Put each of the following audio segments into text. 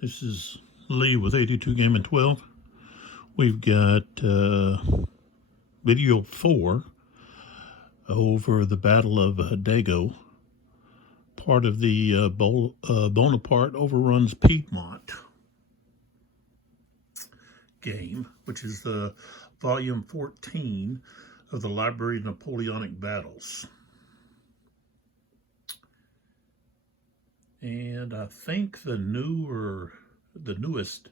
This is Lee with 82 Game and 12. We've got video 4 over the Battle of Dego, part of the Bonaparte overruns Piedmont game, which is the volume 14 of the Library of Napoleonic Battles. And I think the newest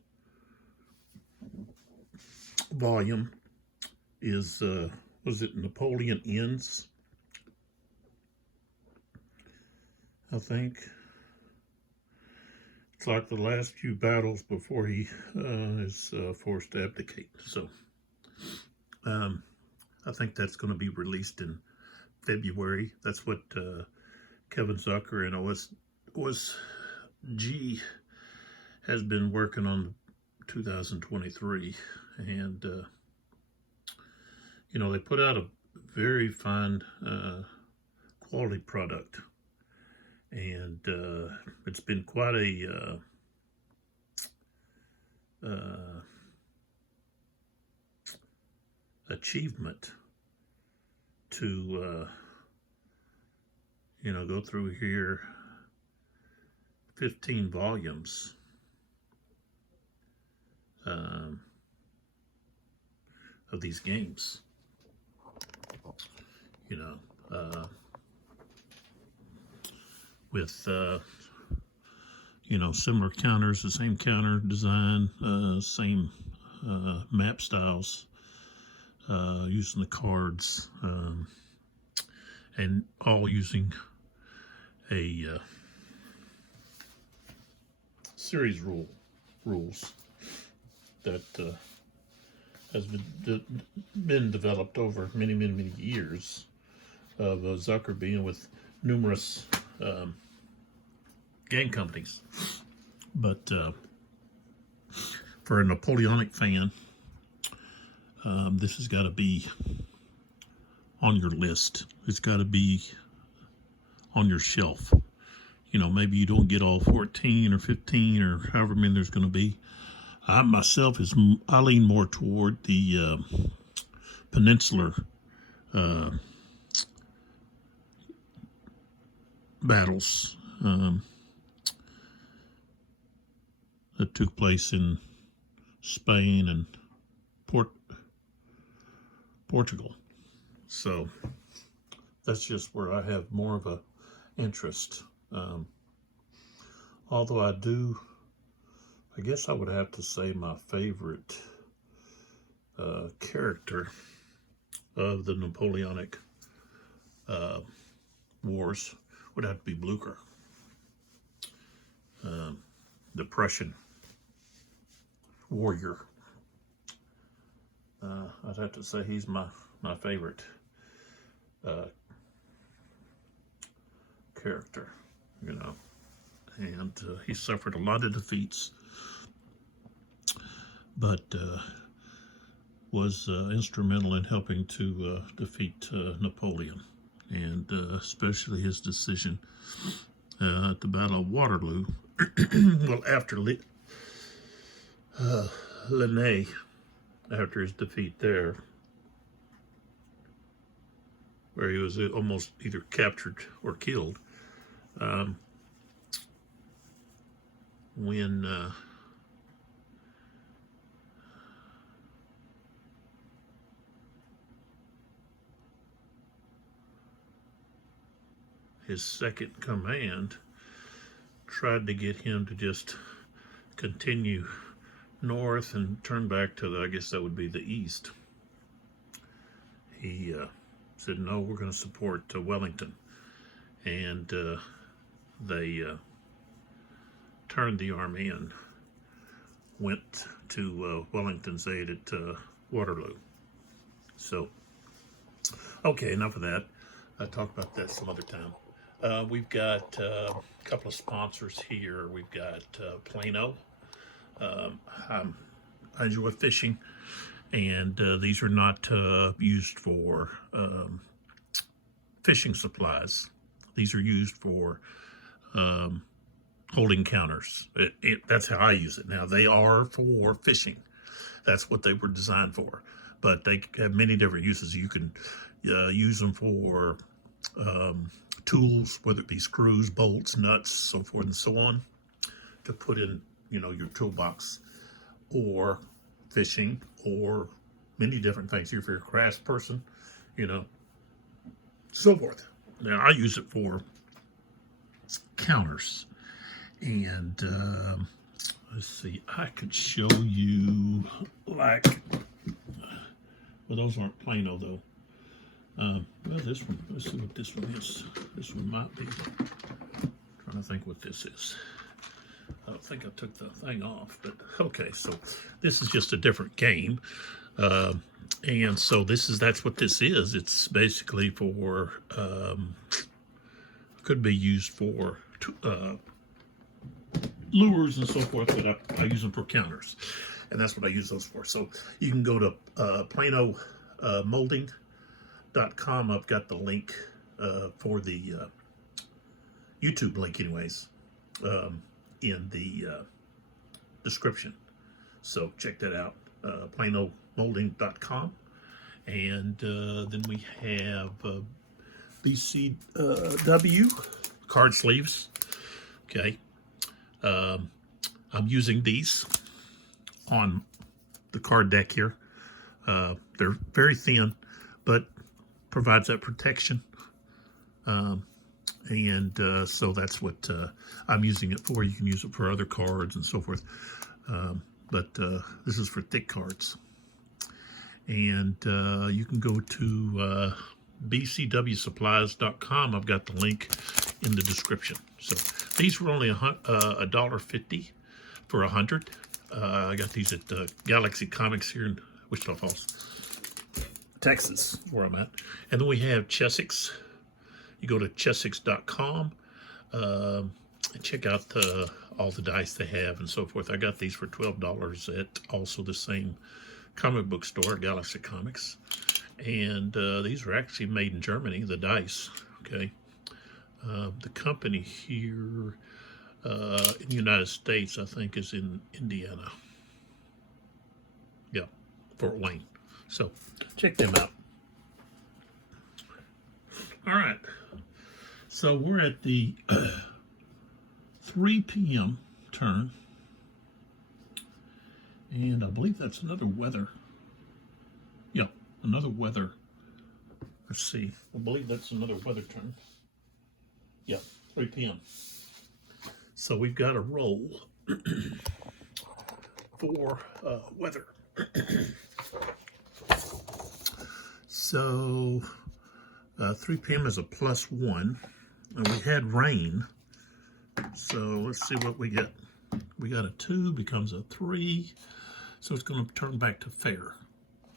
volume is, was it Napoleon Ends? I think. It's like the last few battles before he is forced to abdicate. So I think that's going to be released in February. That's what Kevin Zucker and OSG has been working on 2023, and you know, they put out a very fine quality product, and it's been quite a achievement to you know, go through here 15 volumes of these games, you know, with you know, similar counters, the same counter design, same map styles, using the cards, and all using a series rules that has been developed over many years of Zucker being with numerous game companies. But for a Napoleonic fan, this has got to be on your list. It's got to be on your shelf. You know, maybe you don't get all 14 or 15 or however many there's going to be. I myself I lean more toward the peninsular battles that took place in Spain and Portugal. So that's just where I have more of a interest. Although I guess I would have to say my favorite character of the Napoleonic Wars would have to be Blucher, the Prussian warrior. I'd have to say he's my favorite character, you know, and he suffered a lot of defeats, but was instrumental in helping to defeat Napoleon, and especially his decision at the Battle of Waterloo. Well, after Lannes, after his defeat there, where he was almost either captured or killed, when his second command tried to get him to just continue north and turn back to I guess that would be the east. He said, no, we're going to support Wellington. And they turned the army and went to Wellington's aid at Waterloo. So, okay, enough of that. I'll talk about that some other time. We've got a couple of sponsors here. We've got Plano. I enjoy fishing, and these are not used for fishing supplies. These are used for holding counters. That's how I use it. Now, they are for fishing. That's what they were designed for. But they have many different uses. You can use them for tools, whether it be screws, bolts, nuts, so forth and so on, to put in, your toolbox, or fishing, or many different things. If you're a crafts person, so forth. Now, I use it for counters. And let's see, I could show you, like, well, those aren't Plano though. Well, this one, let's see what this one is. This one might be, I'm trying to think what this is. I don't think I took the thing off, but okay, so this is just a different game. And so that's what this is. It's basically for, could be used for lures and so forth, but I use them for counters, and that's what I use those for. So you can go to PlanoMolding.com. I've got the link for the YouTube link, anyways, in the description. So check that out, PlanoMolding.com. And then we have BCW card sleeves. Okay. I'm using these on the card deck here. They're very thin, but provides that protection. So that's what I'm using it for. You can use it for other cards and so forth. But this is for thick cards. And you can go to bcwsupplies.com. I've got the link in the description. So these were only $1.50 for 100. I got these at Galaxy Comics here in Wichita Falls, Texas, is where I'm at. And then we have Chessex. You go to chessex.com and check out all the dice they have and so forth. I got these for $12 at also the same comic book store, Galaxy Comics. And these are actually made in Germany, the dice, okay? The company here in the United States, I think, is in Indiana. Yeah, Fort Wayne. So check them out. All right. So we're at the 3 p.m. turn. And I believe that's another weather. Yeah, another weather. Let's see. I believe that's another weather turn. Yeah, 3 p.m. So we've got a roll for weather. So 3 p.m. is a +1. And we had rain. So let's see what we get. We got a 2, becomes a 3. So it's going to turn back to fair.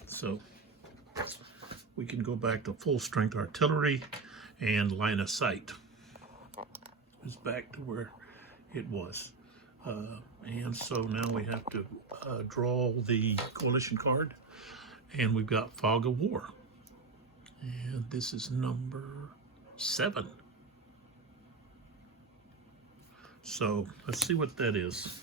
So we can go back to full strength artillery, and line of sight is back to where it was. And so now we have to draw the coalition card, and we've got Fog of War. And this is number 7. So let's see what that is.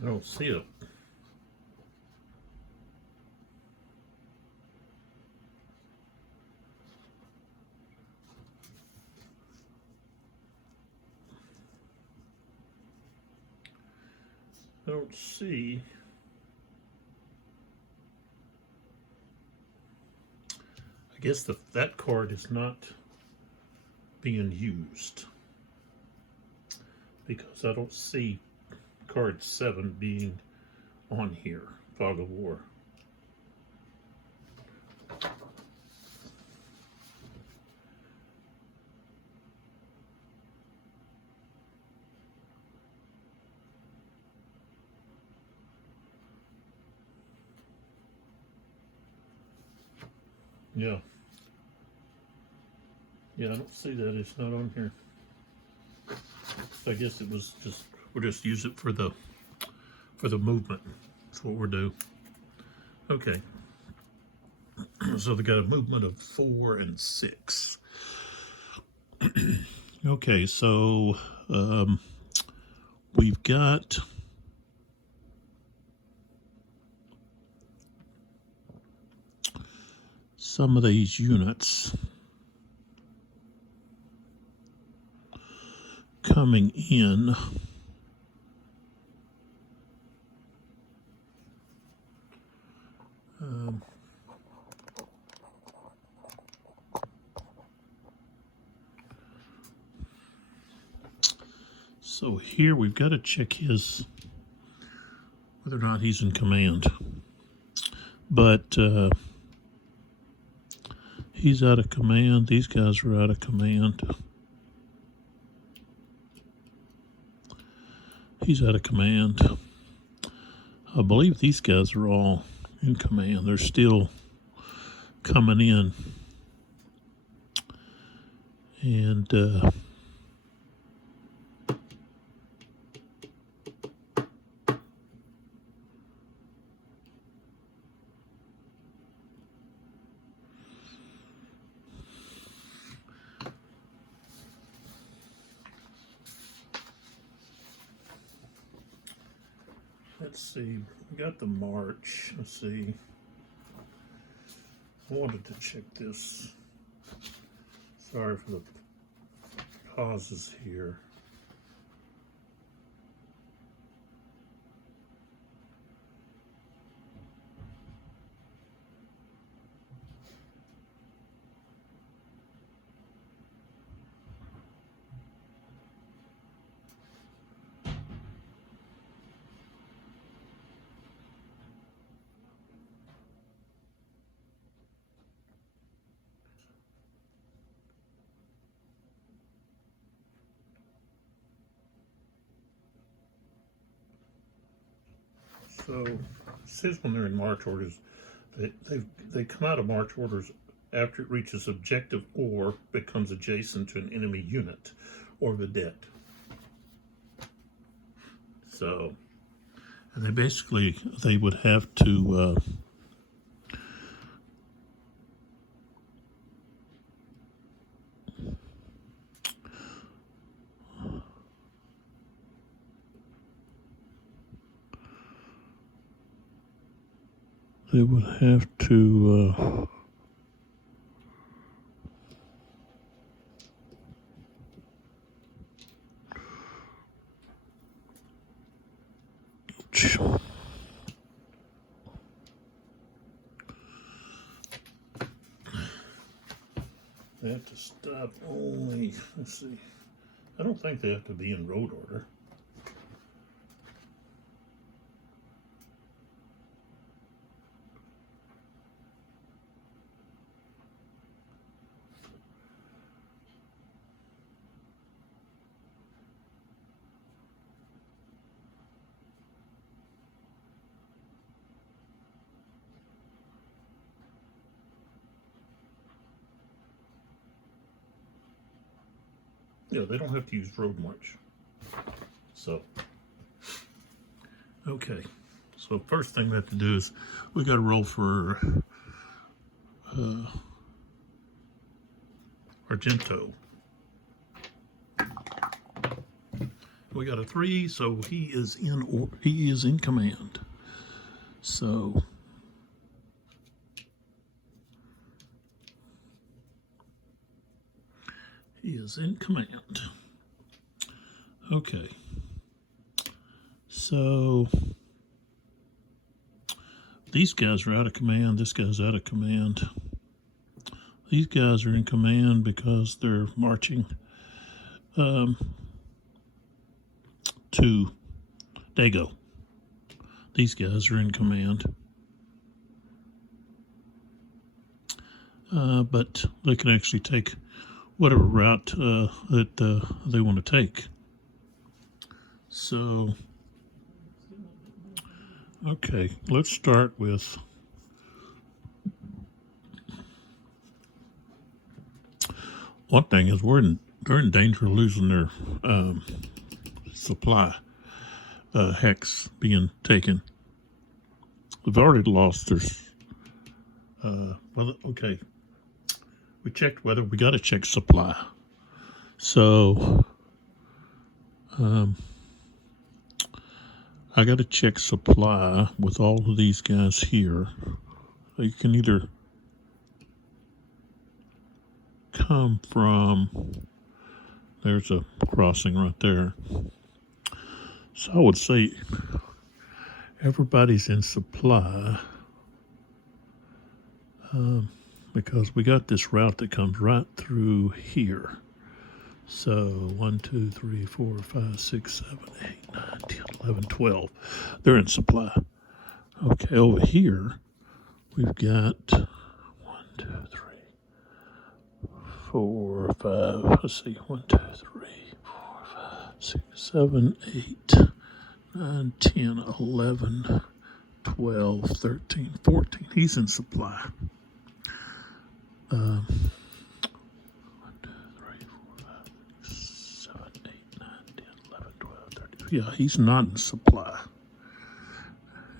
I don't see it. I don't see. I guess that card is not being used, because I don't see card 7 being on here, Fog of War. Yeah. Yeah, I don't see that. It's not on here. I guess it was just, we'll just use it for the movement. That's what we're doing. Okay. So they got a movement of 4 and 6. Okay, so we've got some of these units coming in. So here we've got to check whether or not he's in command. But he's out of command. These guys are out of command. He's out of command. I believe these guys are all in command. They're still coming in. And let's see, we got the march. Let's see. I wanted to check this. Sorry for the pauses here. So it says when they're in march orders, they come out of march orders after it reaches objective or becomes adjacent to an enemy unit or vedette. So, and they would have to they have to stop only, let's see, I don't think they have to be in road order. Yeah, they don't have to use road march. So, okay. So first thing we have to do is we got to roll for Argento. We got a 3, so he is in command. So he is in command. Okay. So these guys are out of command. This guy's out of command. These guys are in command because they're marching to Dego. These guys are in command. But they can actually take whatever route that they want to take. So, okay, let's start with one thing is they're in danger of losing their supply. Hex being taken. They've already lost their. Well, okay. We checked weather. We got to check supply. So, I got to check supply with all of these guys here. You can either come from. There's a crossing right there. So I would say everybody's in supply because we got this route that comes right through here. So 1, 2, 3, 4, 5, 6, 7, 8, 9, 10, 11, 12. They're in supply. Okay, over here we've got 1, 2, 3, 4, 5. Let's see, 1, 2, 3, 4, 5, 6, 7, 8, 9, 10, 11, 12, 13, 14. He's in supply. 1, 2, 3, 4, 5, 6, 7, 8, 9, 10, 11, 12, 13. Yeah, he's not in supply.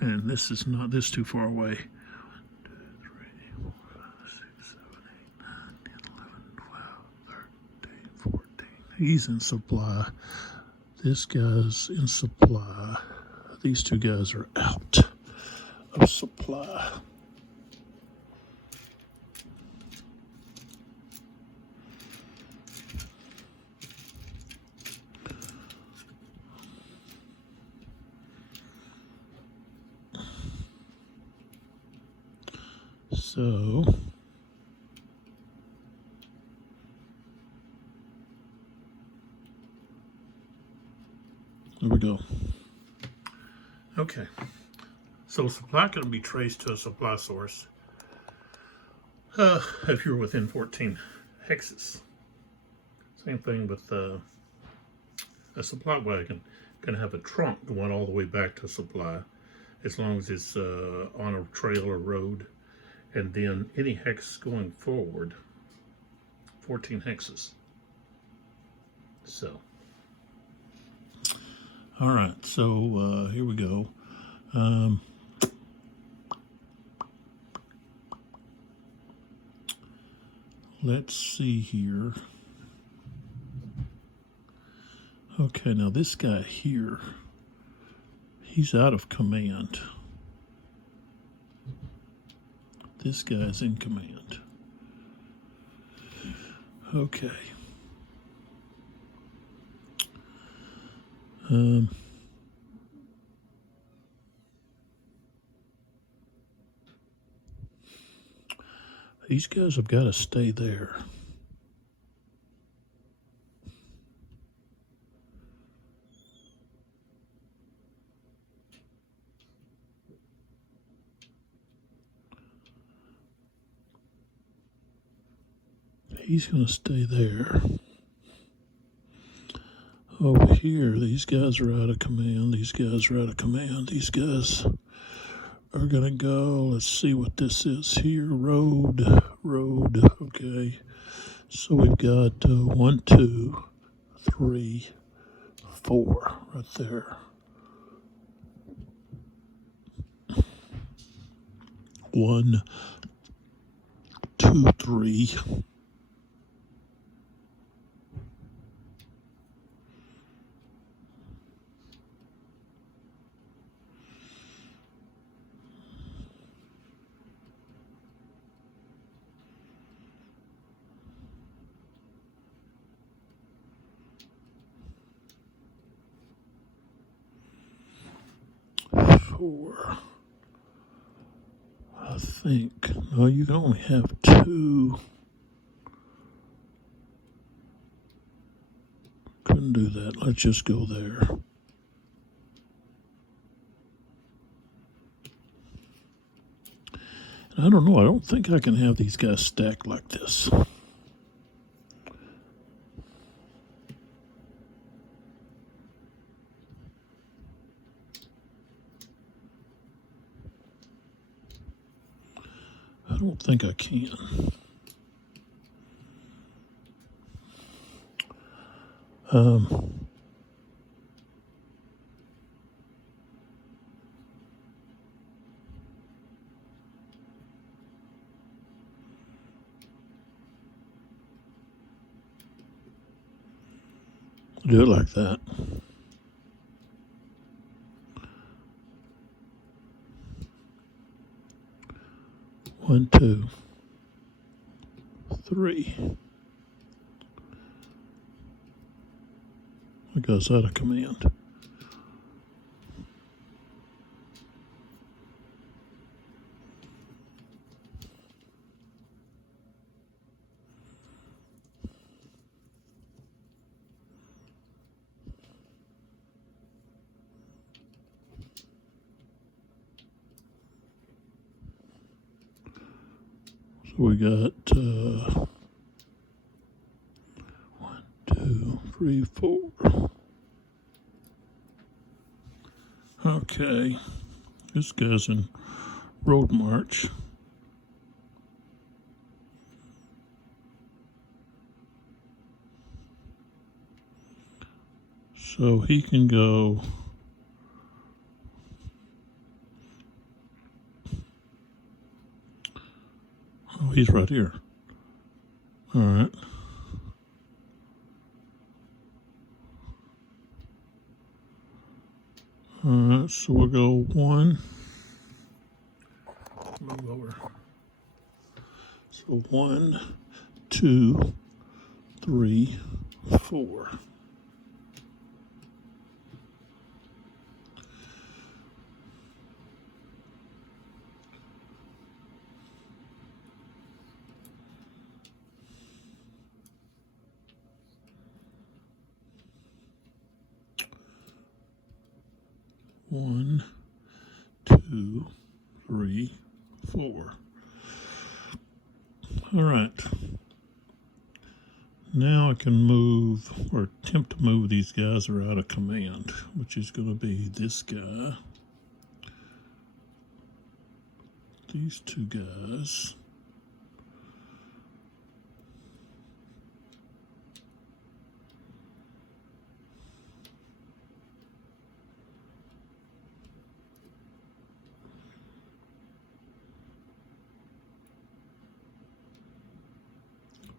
And this is not this too far away. 1, 2, 3, 4, 5, 6, 7, 8, 9, 10, 11, 12, 13, 14. He's in supply. This guy's in supply. These two guys are out of supply. So there we go. Okay. So supply can be traced to a supply source if you're within 14 hexes. Same thing with a supply wagon can have a trunk going all the way back to supply as long as it's on a trail or road. And then any hex going forward, 14 hexes. So, all right, so here we go. Let's see here. Okay, now this guy here, he's out of command. This guy's in command. Okay. These guys have got to stay there. He's going to stay there. Over here, these guys are out of command. These guys are out of command. These guys are going to go. Let's see what this is here. Road. Okay. So we've got 1, 2, 3, 4 right there. 1, 2, 3. I think. No, you can only have 2. Couldn't do that. Let's just go there. And I don't know. I don't think I can have these guys stacked like this. I don't think I can. Do it like that. One, two, three. It goes out of command. So we got 1, 2, 3, 4. Okay, this guy's in road march. So he can go he's right here. All right. All right, so we'll go 1. Move over. So 1, 2, 3, 4. One, 2, 3, 4. All right. Now I can move or attempt to move these guys that are out of command, which is going to be this guy, these 2 guys,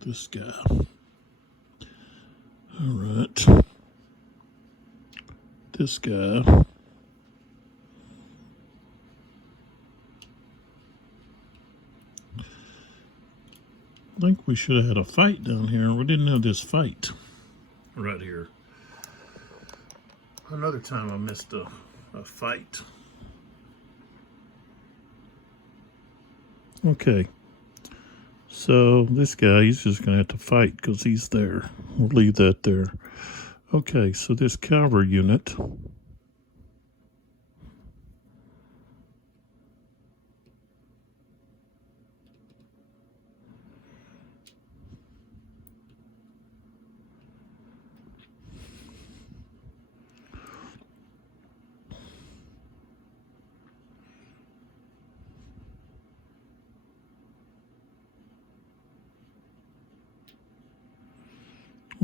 this guy. All right. This guy. I think we should have had a fight down here. We didn't have this fight right here. Another time I missed a fight. Okay. So this guy, he's just going to have to fight because he's there. We'll leave that there. Okay, so this cavalry unit.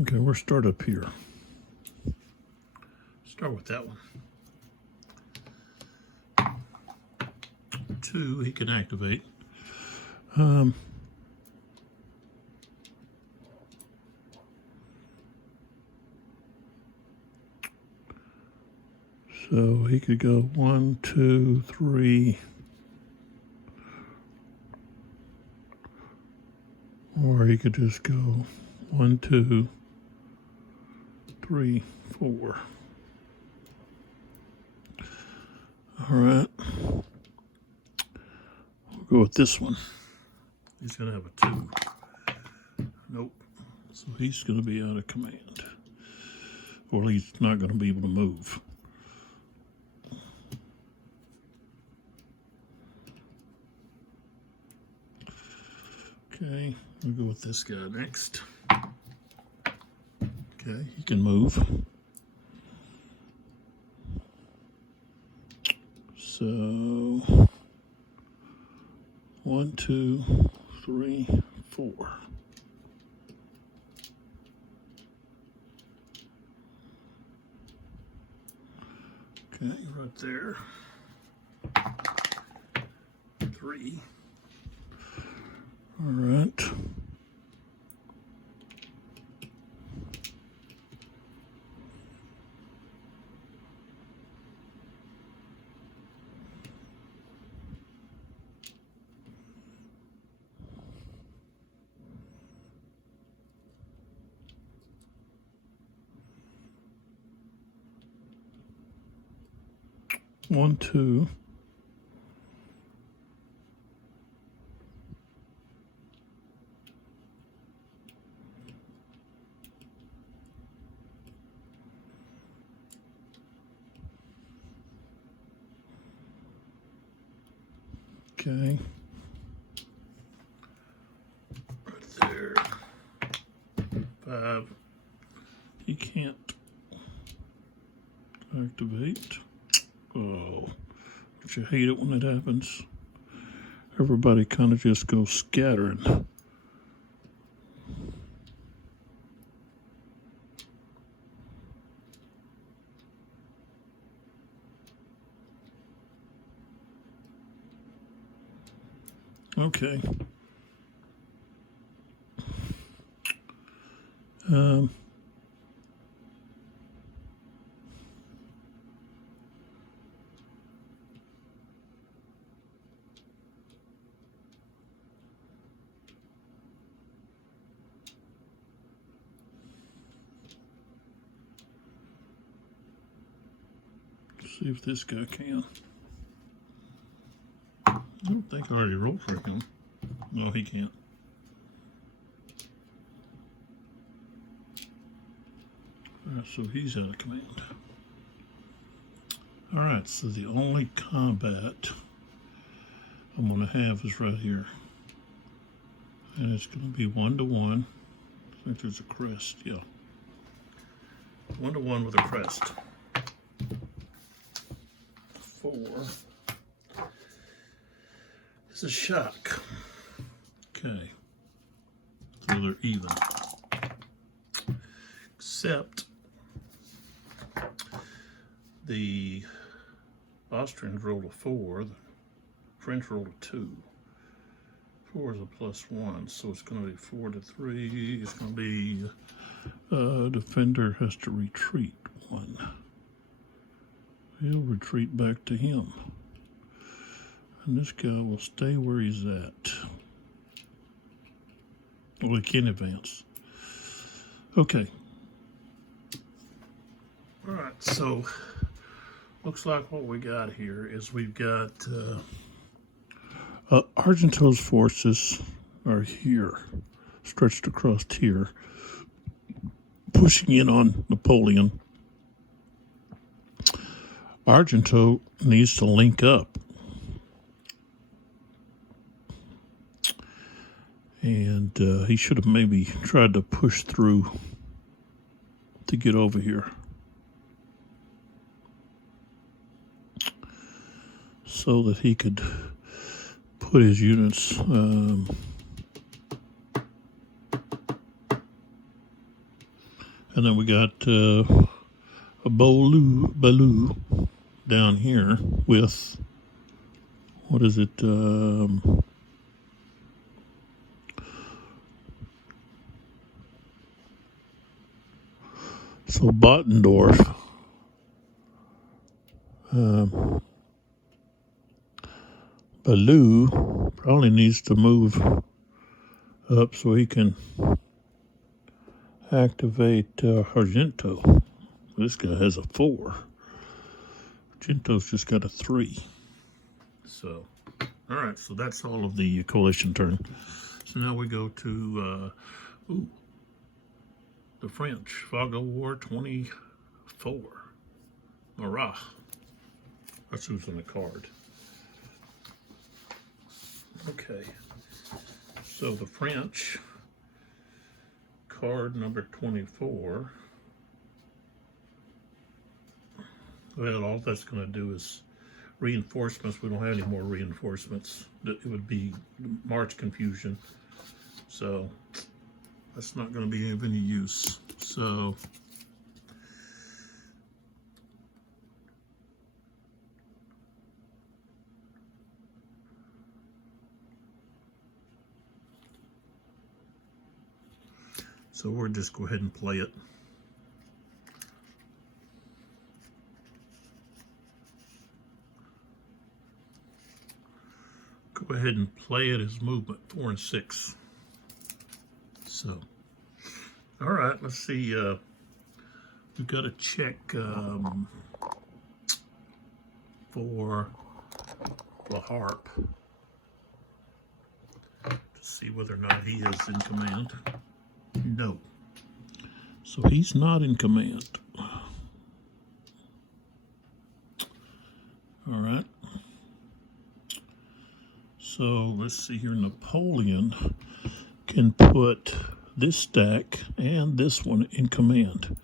Okay, we'll start up here. Start with that one. 2, he can activate. So he could go 1, 2, 3. Or he could just go 1, 2, 3, 4. All right. We'll go with this one. He's going to have a 2. Nope. So he's going to be out of command. Or he's not going to be able to move. Okay, we'll go with this guy next. Okay, he can move. So 1, 2, 3, 4. Okay, right there. 3. All right. One, 2. Okay. Right there. 5. He can't activate. Oh, don't you hate it when it happens? Everybody kind of just goes scattering. Okay. See if this guy can. I don't think I already rolled for him. No, he can't. Alright, so he's out of command. Alright, so the only combat I'm going to have is right here. And it's going to be 1-to-1. I think there's a crest, yeah. 1-to-1 with a crest. 4 is a shock. Okay. So they're even. Except the Austrians rolled a 4, the French rolled a 2. 4 is a +1, so it's going to be 4-to-3. It's going to be defender has to retreat 1. He'll retreat back to him. And this guy will stay where he's at. Well, he can advance. Okay. All right, so looks like what we got here is we've got Argento's forces are here, stretched across here, pushing in on Napoleon. Argento needs to link up. And he should have maybe tried to push through to get over here. So that he could put his units and then we got a Baloo down here with, what is it, so Bottendorf Baloo probably needs to move up so he can activate Argento. This guy has a 4. Argento's just got a 3. So, all right, so that's all of the coalition turn. So now we go to the French. Fog of War 24. Marat. That's who's on the card. Okay. So the French, card number 24. Well, all that's going to do is reinforcements. We don't have any more reinforcements. It would be March confusion. So that's not going to be of any use. So So we'll just go ahead and play it. Go ahead and play it as movement 4 and 6. So, all right, let's see. We've got to check for the harp to see whether or not he is in command. No. So he's not in command. All right. So let's see here. Napoleon can put this stack and this one in command.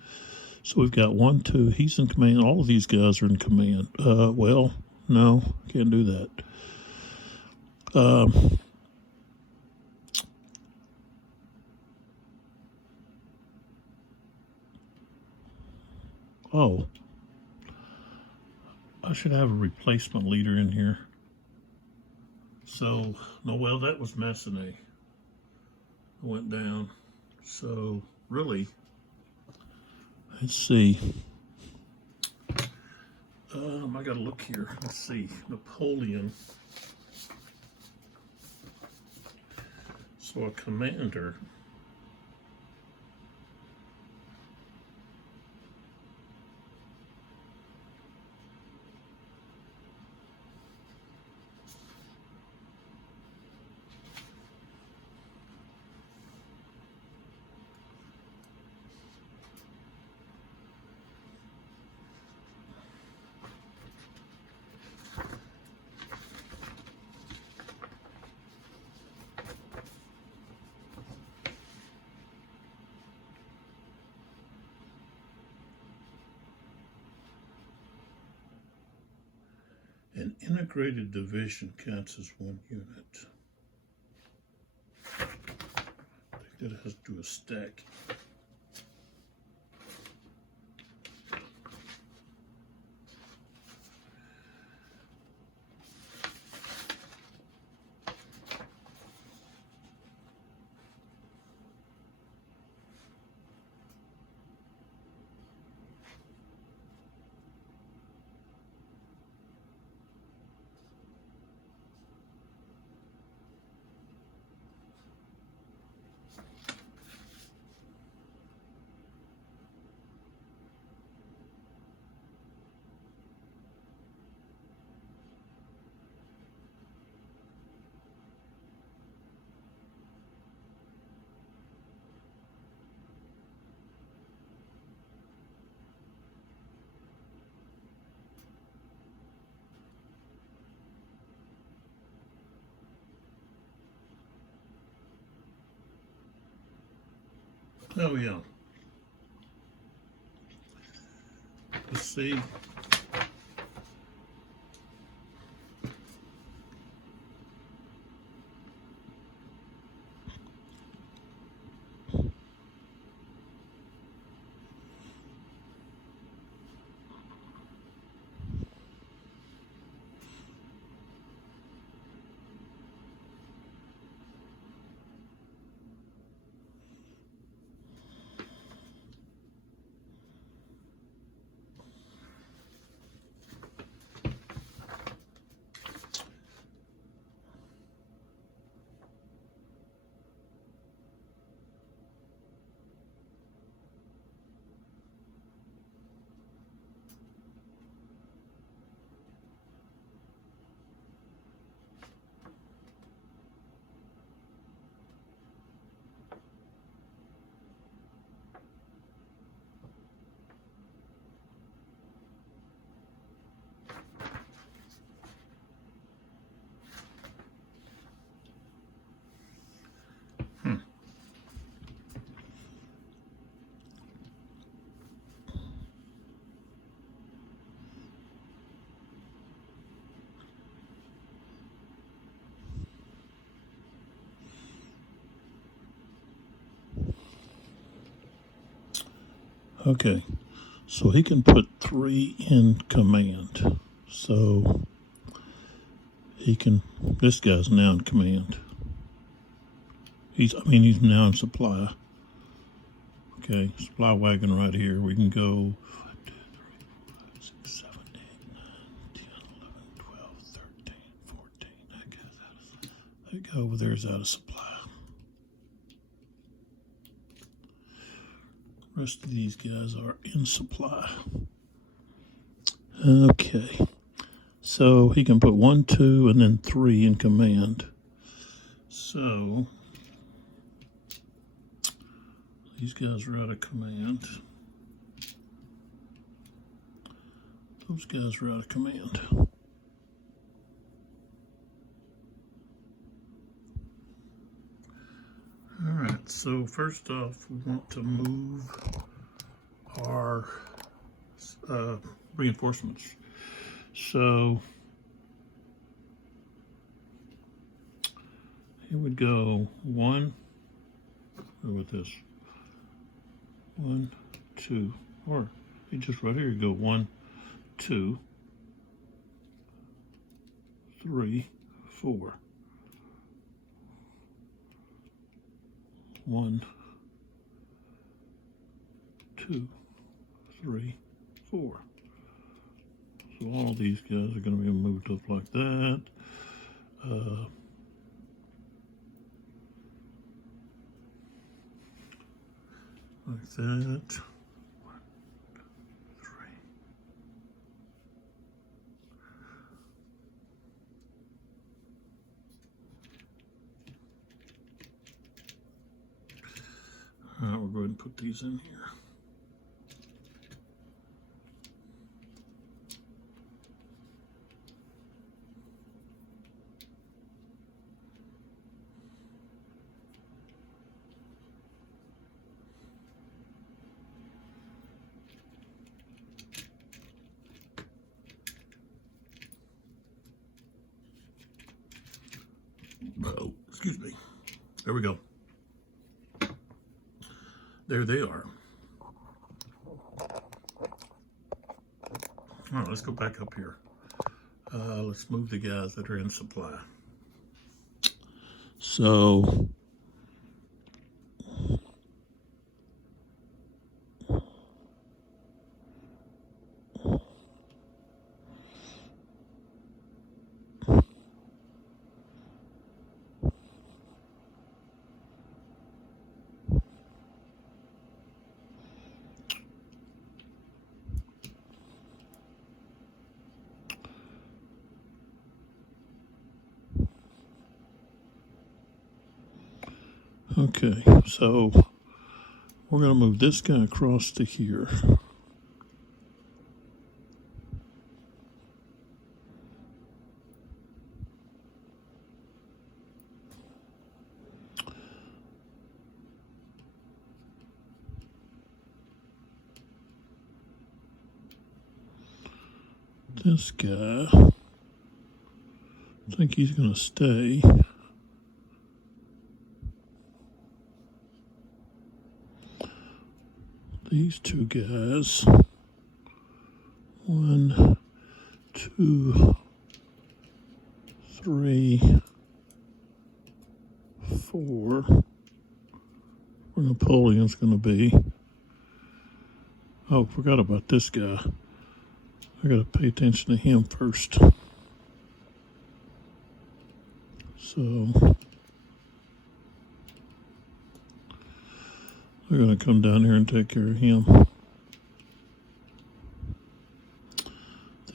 So we've got 1, 2. He's in command. All of these guys are in command. Well, no, can't do that. Oh, I should have a replacement leader in here. So, no, well, that was Massenet. Went down. So, really, let's see. I gotta look here. Let's see. Napoleon. So, a commander. An integrated division counts as 1 unit. I think that has to do a stack. Oh, yeah. Let's see. Okay, so he can put 3 in command. So he can, this guy's now in command. He's now in supply. Okay, supply wagon right here. We can go 6, 7, 8, 9, 10, 11, 12, 13, 14. That guy over there is out of supply. The rest of these guys are in supply. Okay, so he can put 1, 2, and then 3 in command. So these guys are out of command. Those guys are out of command. All right, so first off, we want to move our reinforcements. So here would go 1, go with this, 1, 2, or you just right here, you go 1, 2, 3, 4. 1, 2, 3, 4. So all of these guys are going to be moved up like that. Like that. 1, 2, 3. All right, we'll go ahead and put these in here. Oh, excuse me. There we go. There they are. All right, let's go back up here. Let's move the guys that are in supply. So okay, so we're going to move this guy across to here. This guy, I think he's going to stay. These two guys, 1, 2, 3, 4. Where Napoleon's going to be. Oh, forgot about this guy. I got to pay attention to him first. So we're going to come down here and take care of him.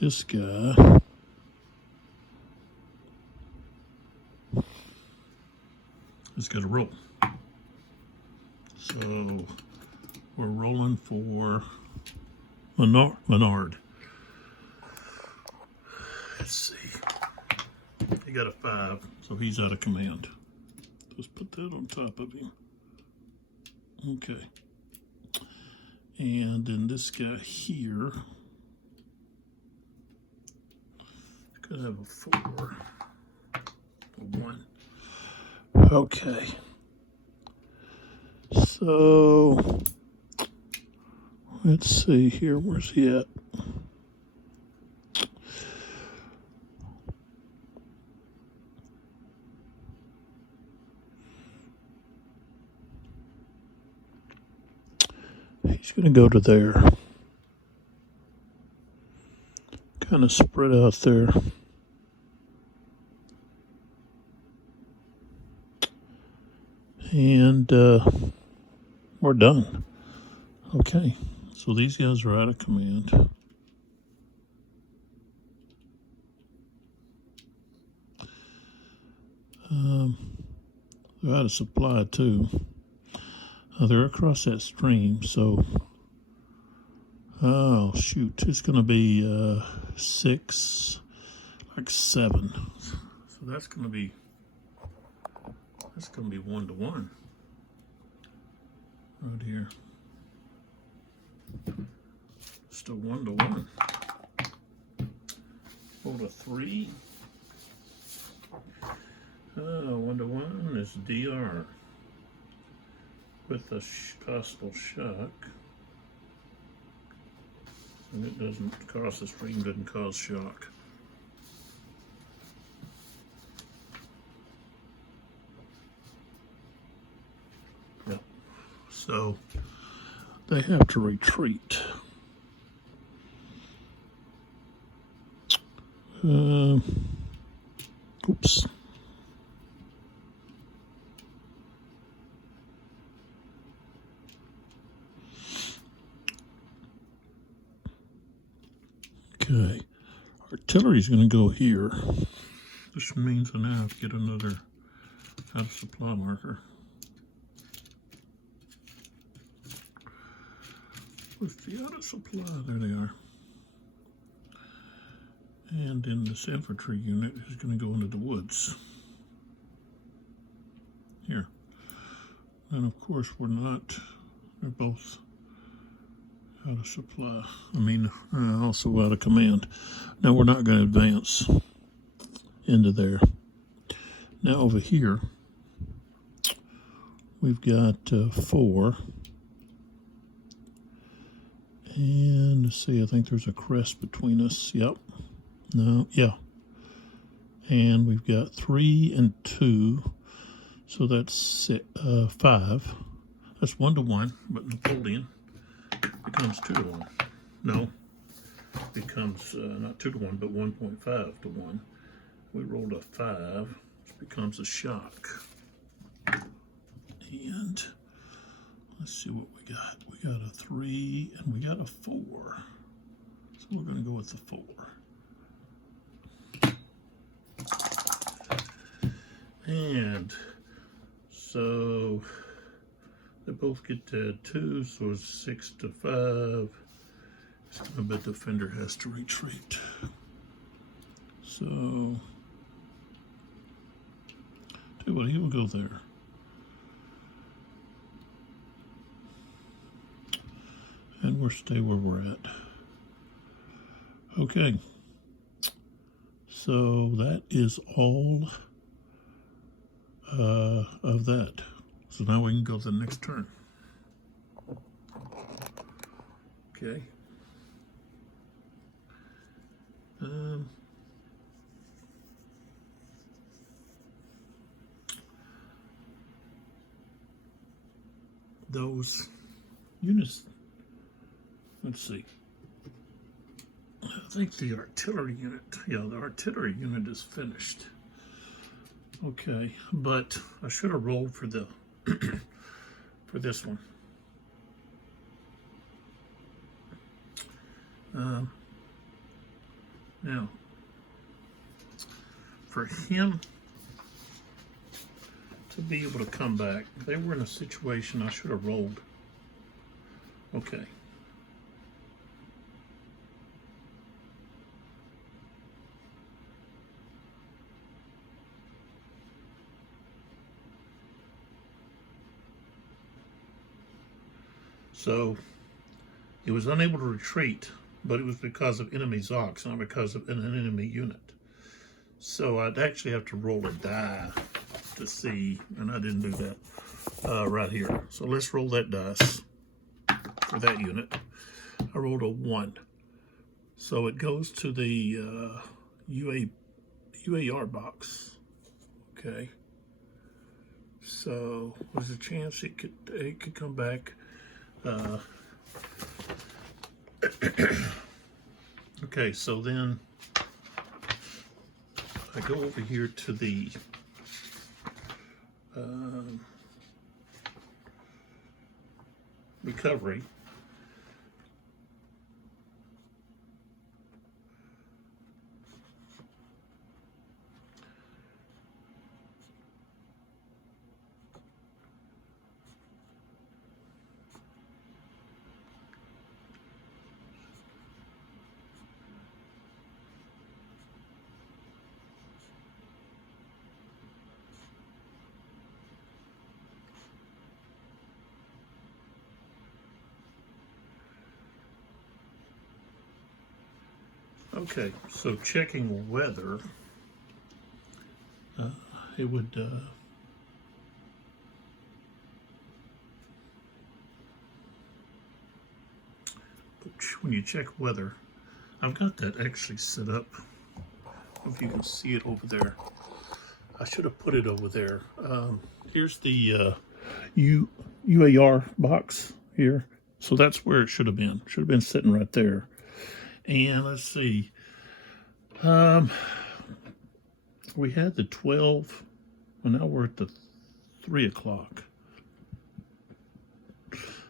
This guy, has got to roll. So we're rolling for Menard. Let's see. He got a 5, so he's out of command. Let's put that on top of him. Okay. And then this guy here could have a 4, a 1. Okay. So let's see here. Where's he at? He's going to go to there. Kind of spread out there. And we're done. Okay, so these guys are out of command. They're out of supply too. They're across that stream, so oh shoot, it's going to be 6, like 7. So that's going to be 1-to-1 right here. Just a 1-to-1. Hold a 3. 1-to-1 is DR with a possible shock. And it doesn't cross the stream, doesn't cause shock. Yep. So they have to retreat. Oops. Okay, artillery's going to go here, which means I now have to get another out of supply marker. What's the out of supply? There they are. And then this infantry unit is going to go into the woods. Here. And of course we're not, they're both out of supply. I mean, also out of command. Now we're not going to advance into there. Now over here, we've got 4. And let's see, I think there's a crest between us. Yep. No, yeah. And we've got 3 and 2. So that's 5. That's 1-to-1, but Napoleon becomes 2-to-1. No, becomes not 2-to-1, but 1.5-to-1. We rolled a 5, which becomes a shock. And let's see what we got. We got a 3 and we got a 4. So we're going to go with the 4. And so they both get to 2, so it's 6-to-5. The defender has to retreat. So, tell you what, he will go there. And we'll stay where we're at. Okay. So that is all of that. So now we can go to the next turn. Okay. Those units, let's see. I think the artillery unit, yeah, the artillery unit is finished. Okay, but I should have rolled for the for this one. Now, for him to be able to come back, they were in a situation I should have rolled. Okay. So it was unable to retreat, but it was because of enemy Zocs, not because of an enemy unit. So I'd actually have to roll a die to see, and I didn't do that right here. So let's roll that dice for that unit. I rolled a 1. So it goes to the UAR box. Okay. So there's a chance it could come back Okay, so then I go over here to the recovery. Okay, so checking weather, it would when you check weather, I've got that actually set up. I don't know if you can see it over there. I should have put it over there. Here's the UAR box here. So that's where it should have been. Should have been sitting right there. And let's see. We had the 12, and now we're at the 3 o'clock.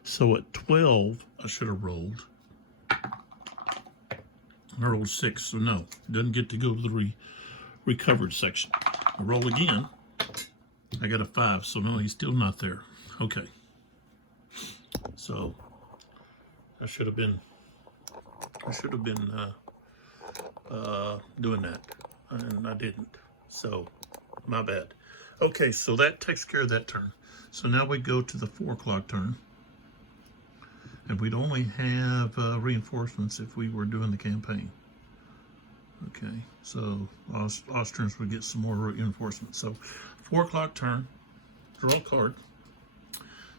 So at 12, I should have rolled. I rolled 6, so no, doesn't get to go to the recovered section. I roll again. I got a 5, so no, he's still not there. Okay. So I should have been doing that, and I didn't. So my bad. Okay, so that takes care of that turn. So now we go to the 4 o'clock turn, and we'd only have reinforcements if we were doing the campaign. Okay, so Austrians would get some more reinforcements. So 4 o'clock turn, draw a card.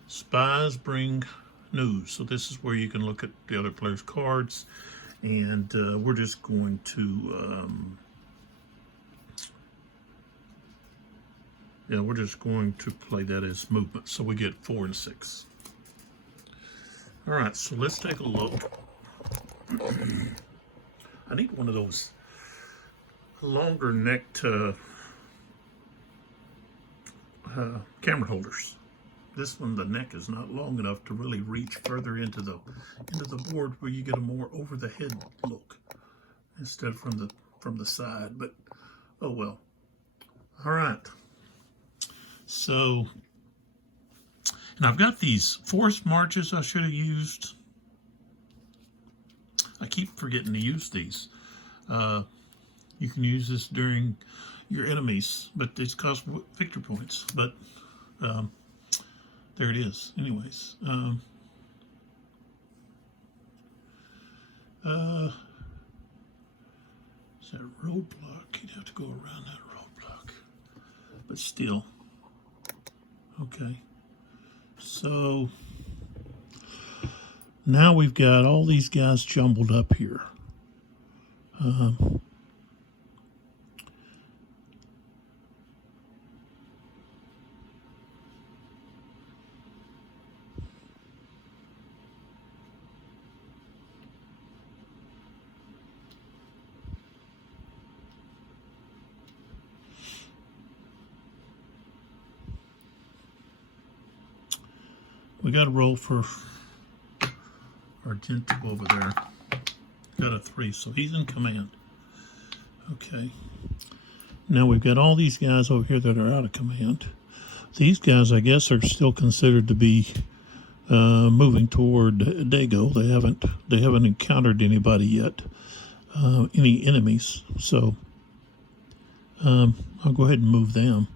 Spies bring news. So this is where you can look at the other player's cards, and we're just going to we're just going to play that as movement. So we get 4 and 6. All right, so let's take a look. I need one of those longer necked camera holders. This one, the neck is not long enough to really reach further into the board, where you get a more over the head look instead of from the side. But oh well. All right. So, and I've got these forced marches I should have used. I keep forgetting to use these. You can use this during your enemies, but it's cost victory points. But there it is. Anyways, is that a roadblock? You'd have to go around that roadblock. But still, okay. So now we've got all these guys jumbled up here. We got a roll for Argento over there. Got a 3, so he's in command. Okay. Now we've got all these guys over here that are out of command. These guys, I guess, are still considered to be moving toward Dego. They haven't encountered anybody yet, any enemies. So I'll go ahead and move them.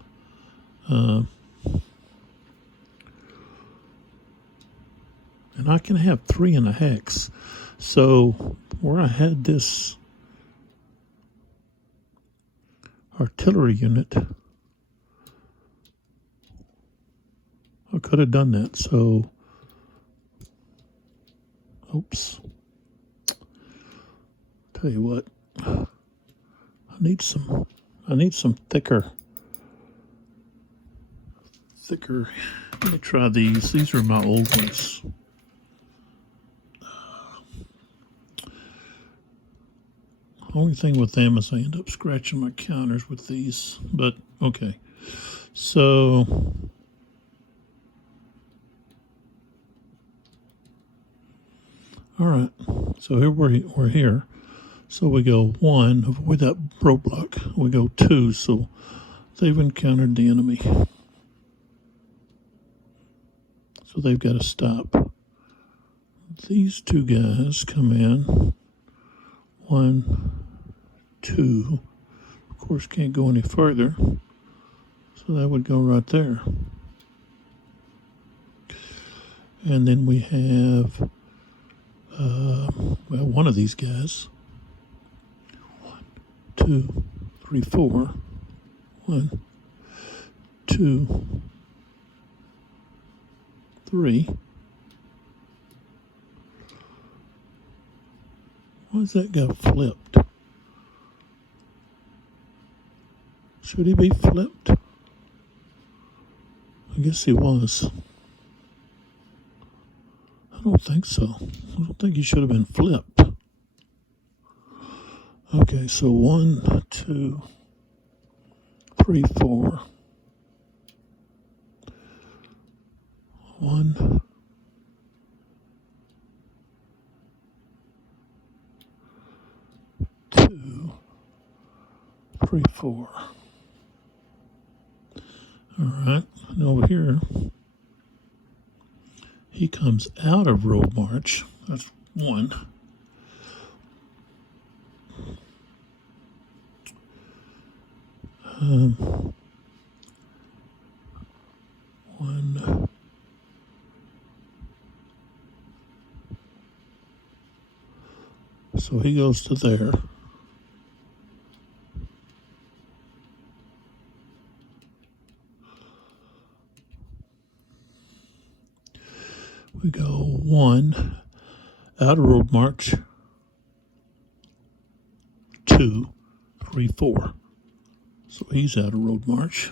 And I can have 3 in a hex. So where I had this artillery unit, I could have done that. So, oops. Tell you what, I need some thicker. Let me try these. These are my old ones. only thing with them is I end up scratching my counters with these, but okay. So all right, so here we're here. So we go 1, avoid that roadblock. We go 2, so they've encountered the enemy. So they've got to stop. These two guys come in. 1, 2. Of course, can't go any further. So that would go right there. And then we have, well, one of these guys. 1, 2, 3, 4. 1, 2, 3. Why is that guy flipped? Should he be flipped? I guess he was. I don't think so. I don't think he should have been flipped. Okay, so 1, 2, 3, 4. 1, 2, 3, 4. All right, and over here, he comes out of road march. That's 1. 1. So he goes to there. We go 1, out of road march, 2, 3, 4. So he's out of road march.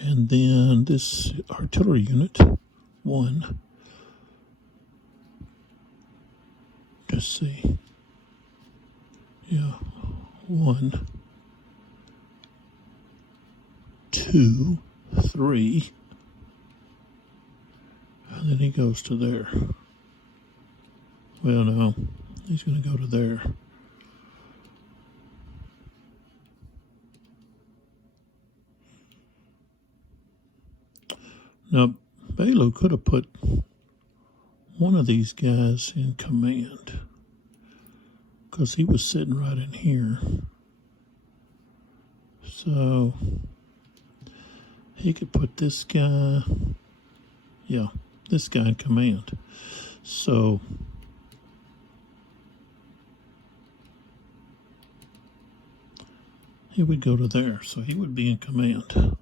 And then this artillery unit, 1. Let's see. Yeah, 1, 2, 3. And then he goes to there. Well, no, he's going to go to there. Now, Balo could have put one of these guys in command because he was sitting right in here. So he could put this guy, yeah, this guy in command. So he would go to there. So he would be in command.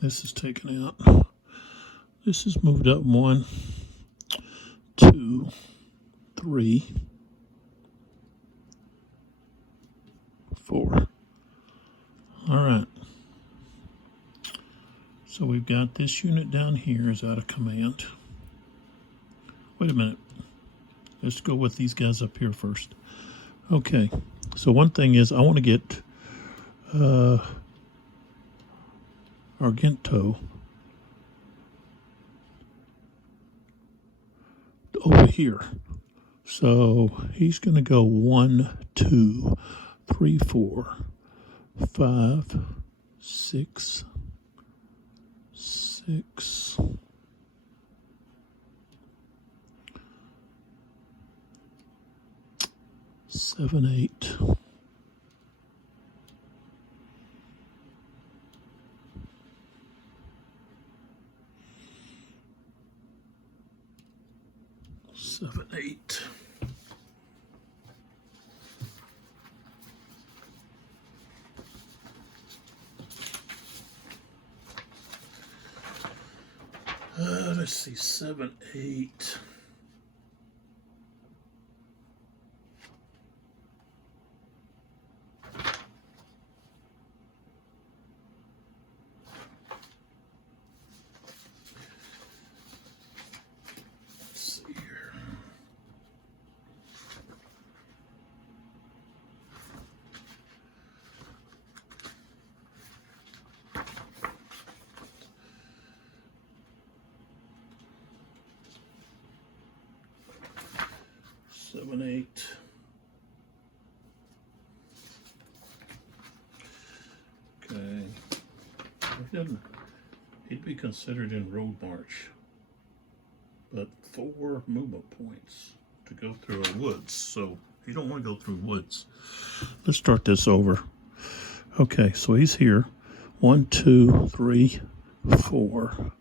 This is taken out. This is moved up 1, 2, 3, 4. All right. So we've got this unit down here is out of command. Wait a minute. Let's go with these guys up here first. Okay. So one thing is I want to get Argento over here. So he's going to go 1, 2, 3, 4, 5, 6, 6, 7, 8. Seven, 8. Let's see, 7, 8. Let's see here. 7-8. Okay. He'd be considered in road march, but 4 movement points to go through a woods, so you don't want to go through woods. Let's start this over. Okay, so he's here. 1, 2, 3, 4.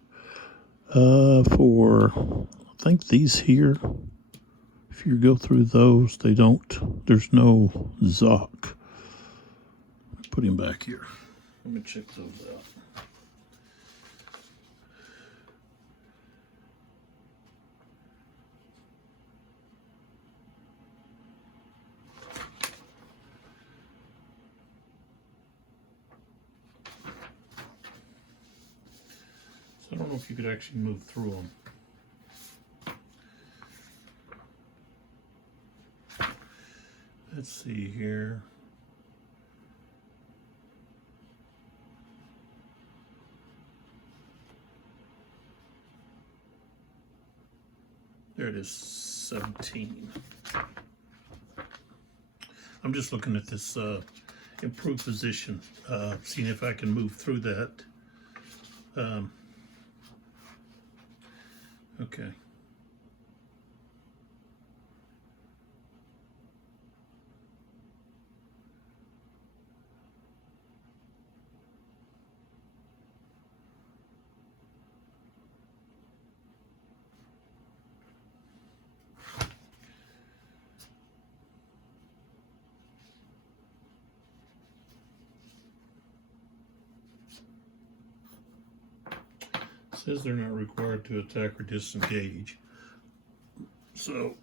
For I think these here, if you go through those, they don't. There's no Zuck. Put him back here. Let me check those out. I don't know if you could actually move through them. Let's see here. There it is, 17. I'm just looking at this improved position, seeing if I can move through that. Okay. Says they're not required to attack or disengage. So,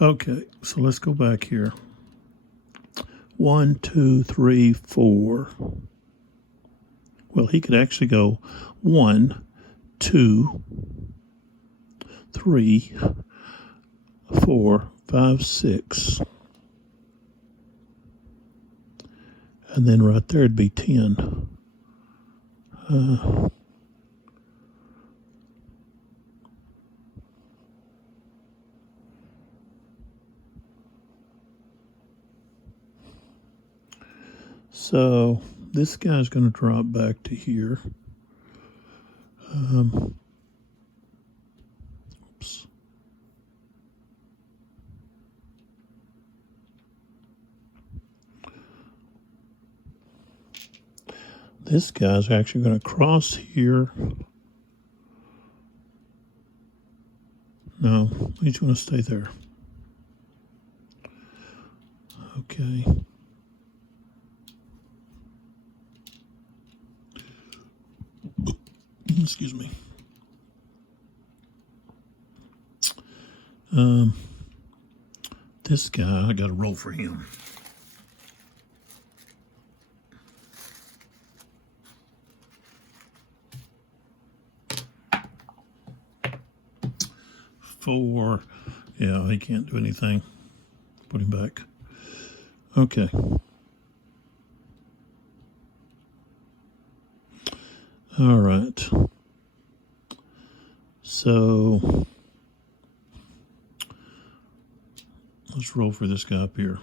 okay, so let's go back here. 1, 2, 3, 4. Well, he could actually go 1, 2, 3, 4, 5, 6. And then right there it'd be 10. So this guy's going to drop back to here. Oops. This guy's actually going to cross here. No, he's going to stay there. Okay. Excuse me. This guy, I got to roll for him. Four. Yeah, he can't do anything. Put him back. Okay. All right. So let's roll for this guy up here.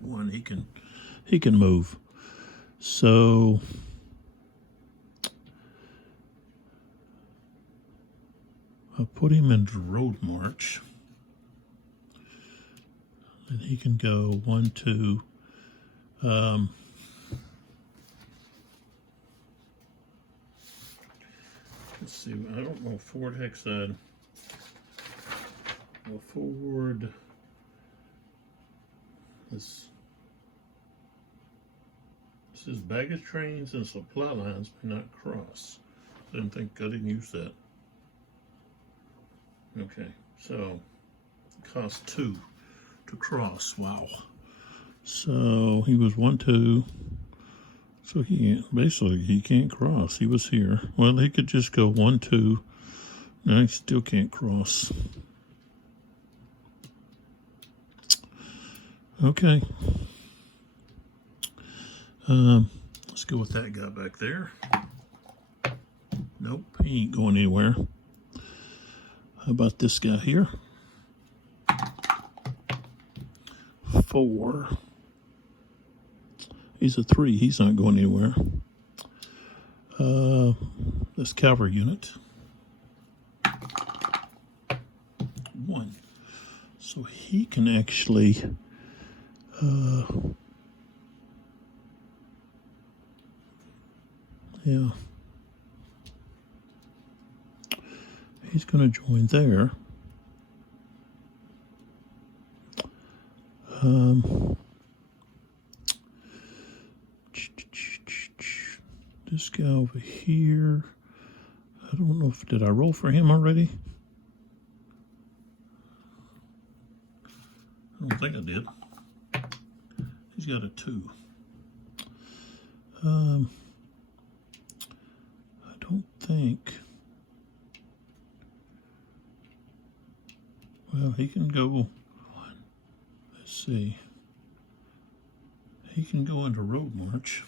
1, he can move. So I'll put him into road march. And he can go 1, 2. Let's see, I don't know, forward Hexside. Well, forward, this says baggage trains and supply lines may not cross. I didn't think I didn't use that. Okay, so it costs 2 to cross. Wow. So he was 1, 2. So he can't cross. He was here. Well, he could just go 1, 2. No, he still can't cross. Okay. Let's go with that guy back there. Nope, he ain't going anywhere. How about this guy here? 4. He's a 3. He's not going anywhere. This cavalry unit. 1. So he can actually yeah. He's going to join there. This guy over here, I don't know if, did I roll for him already? I don't think I did. He's got a 2. I don't think. Well, he can go, let's see. He can go into road march.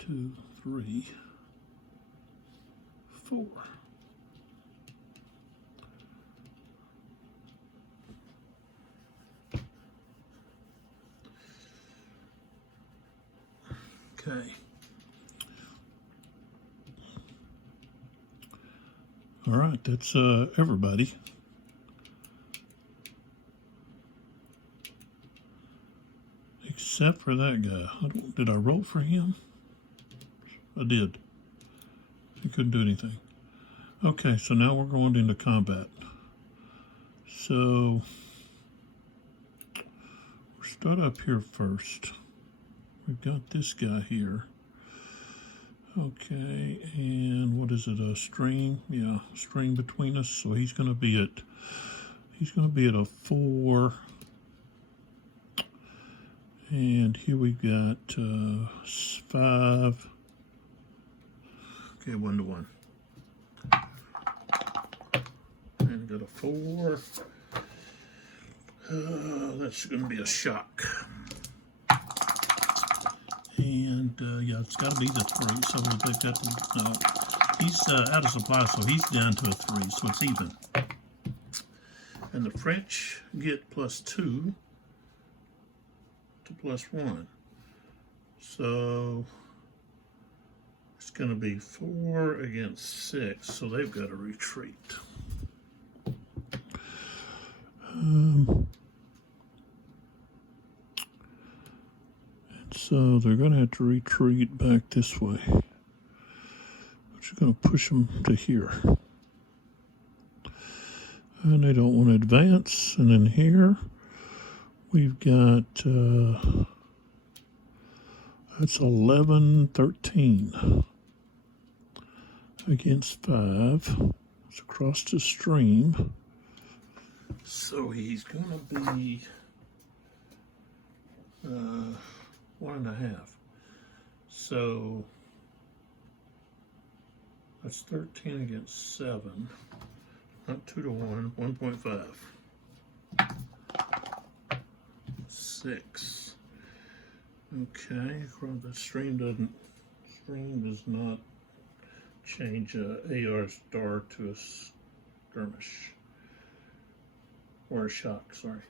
2, 3, 4. Okay. All right, that's everybody. Except for that guy. Did I roll for him? I did. He couldn't do anything. Okay, so now we're going into combat. So we'll start up here first. We've got this guy here. Okay, and what is it? A string? Yeah, a string between us. So he's going to be at a 4. And here we got 5. Okay, 1 to 1. And got a 4. That's going to be a shock. And yeah, it's got to be the 3. So we'll take that. He's out of supply, so he's down to a 3. So it's even. And the French get +2 to +1. So it's going to be 4 against 6. So they've got to retreat. So they're going to have to retreat back this way, which is going to push them to here. And they don't want to advance. And then here we've got, that's 11, 13 against 5. It's across the stream. So he's going to be 1.5. So that's 13 against 7. Not 2 to 1, 1.5. 6. Okay, the stream does not change AR star to a skirmish. Or a shock, sorry.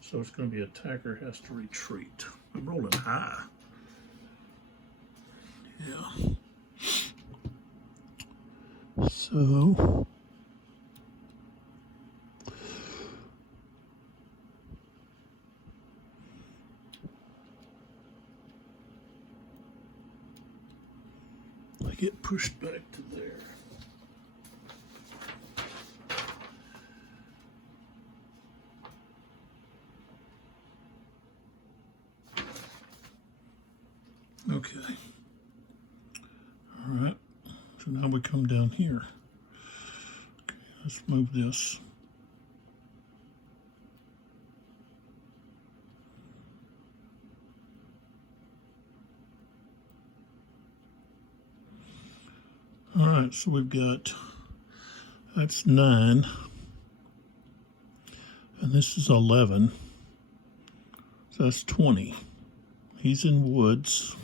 So it's going to be attacker has to retreat. I'm rolling high. Yeah. So I get pushed back to there. Okay. All right. So now we come down here. Okay, let's move this. All right, so we've got, that's 9. And this is 11. So that's 20. he's in woods.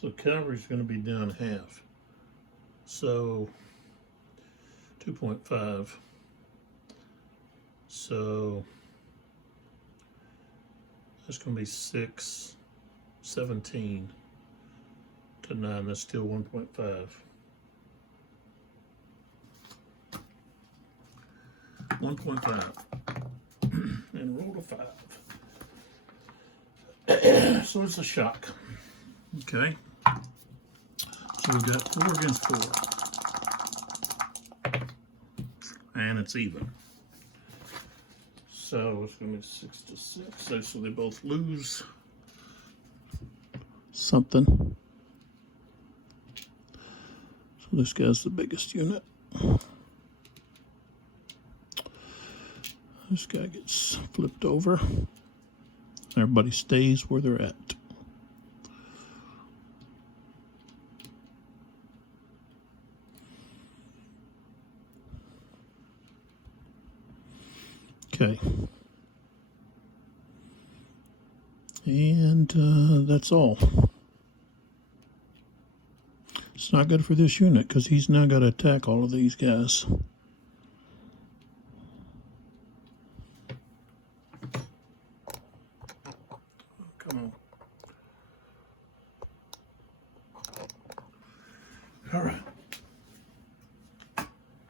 So cavalry's going to be down half. So 2.5. So that's going to be 6, 17 to 9. That's still 1.5. 1.5 and roll to 5. So it's a shock. Okay. So we've got 4 against 4. And it's even. So it's going to be 6 to 6. So they both lose something. So this guy's the biggest unit. This guy gets flipped over. Everybody stays where they're at. Okay. And that's all. It's not good for this unit because he's now got to attack all of these guys. Come on. All right.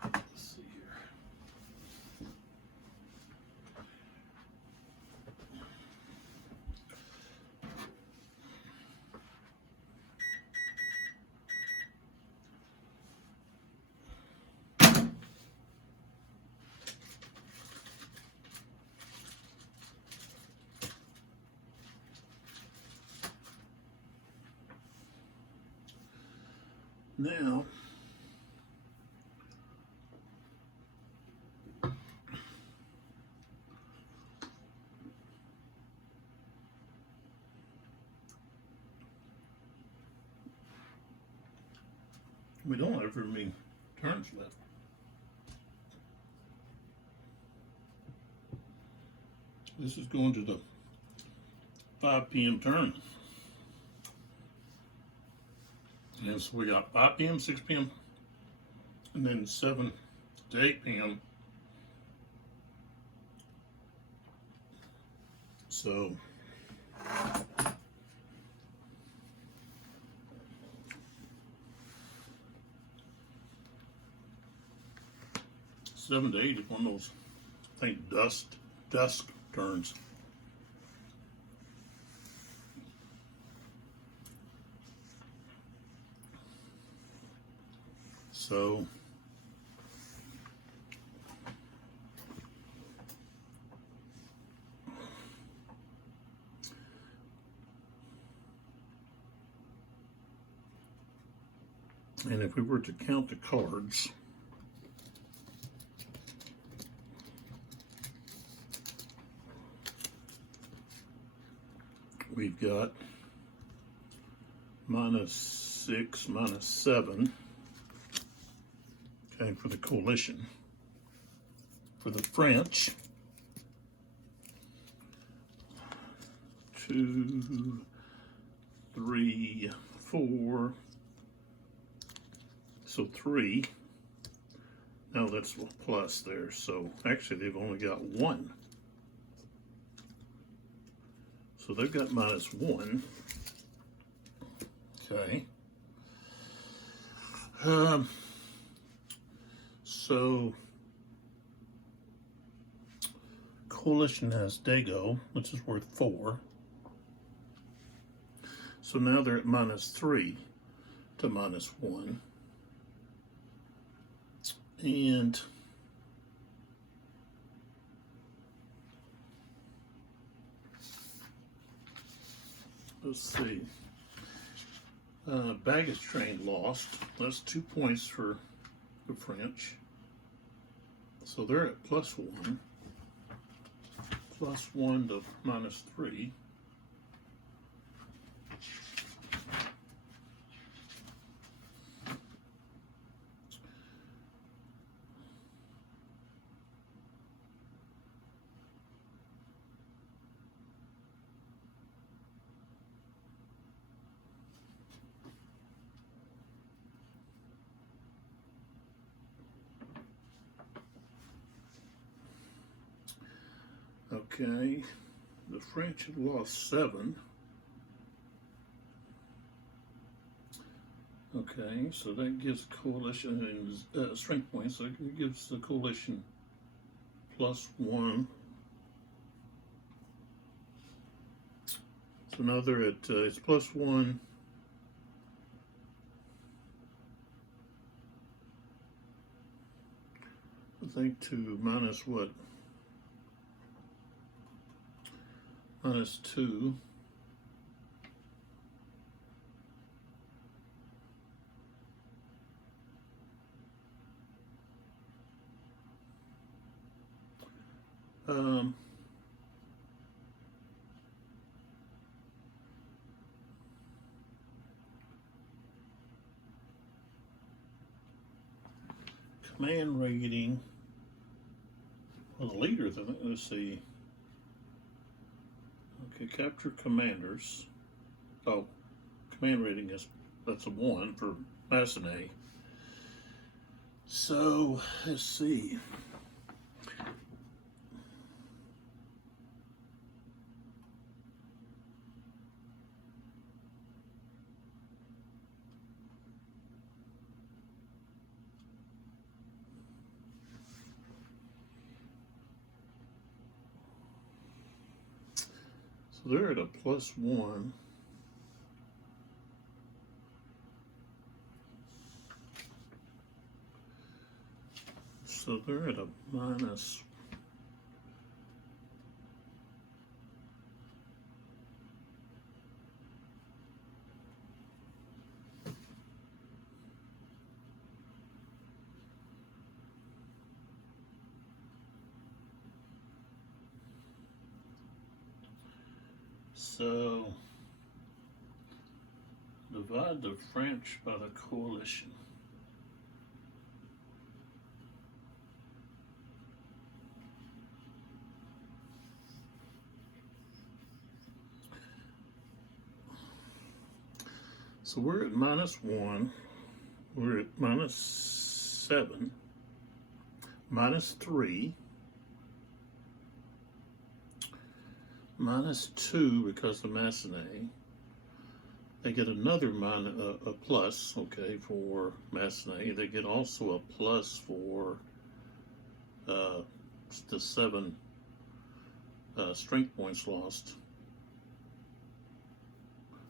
Let's see here. Now, we don't have very many turns left. This is going to the 5 p.m. turn. And so we got 5 p.m., 6 p.m., and then 7 to 8 p.m. So 7 to 8 is one of those, I think, dusk turns. So and if we were to count the cards, we've got -6, -7. Okay, for the coalition. For the French, 2, 3, 4. So 3. Now that's a plus there. So actually they've only got 1. So they've got -1. Okay. So coalition has Dego, which is worth 4. So now they're at -3 to -1. And let's see. Baggage train lost. That's 2 points for the French. So they're at +1. +1 to -3. Okay, the French had lost 7. Okay, so that gives coalition strength points. So it gives the coalition +1. So now they're at it's +1. I think to minus what? -2. Command rating. Well, the leaders, I think, let's see. Okay, capture commanders. Oh, command rating that's a 1 for Massenet. So, let's see. So they're at a +1. So they're at a minus. So divide the French by the coalition. So we're at -1. We're at -7, -3, -2 because of Massenet. They get another a plus, okay, for Massenet. They get also a plus for the 7 strength points lost.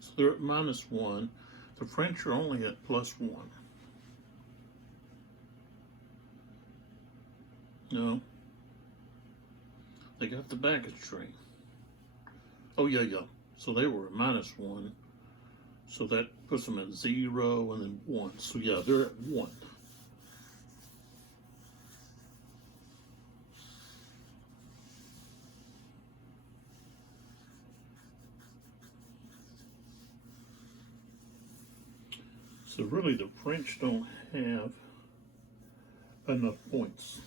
So they're at -1. The French are only at +1. No. They got the baggage train. Oh, yeah. So they were at -1. So that puts them at 0 and then 1. So yeah, they're at 1. So really the French don't have enough points.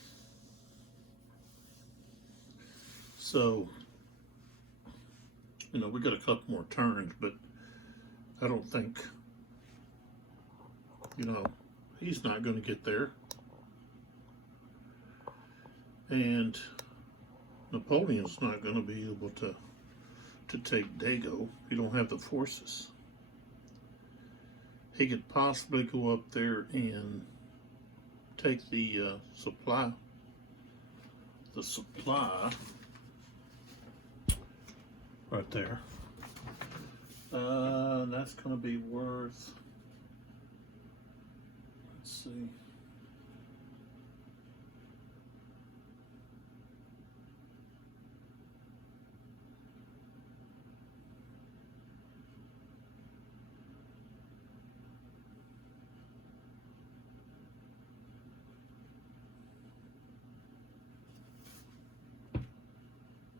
So, you know, we got a couple more turns, but I don't think, you know, he's not going to get there. And Napoleon's not going to be able to take Dego. He don't have the forces. He could possibly go up there and take the supply. The supply right there. That's going to be worth, let's see.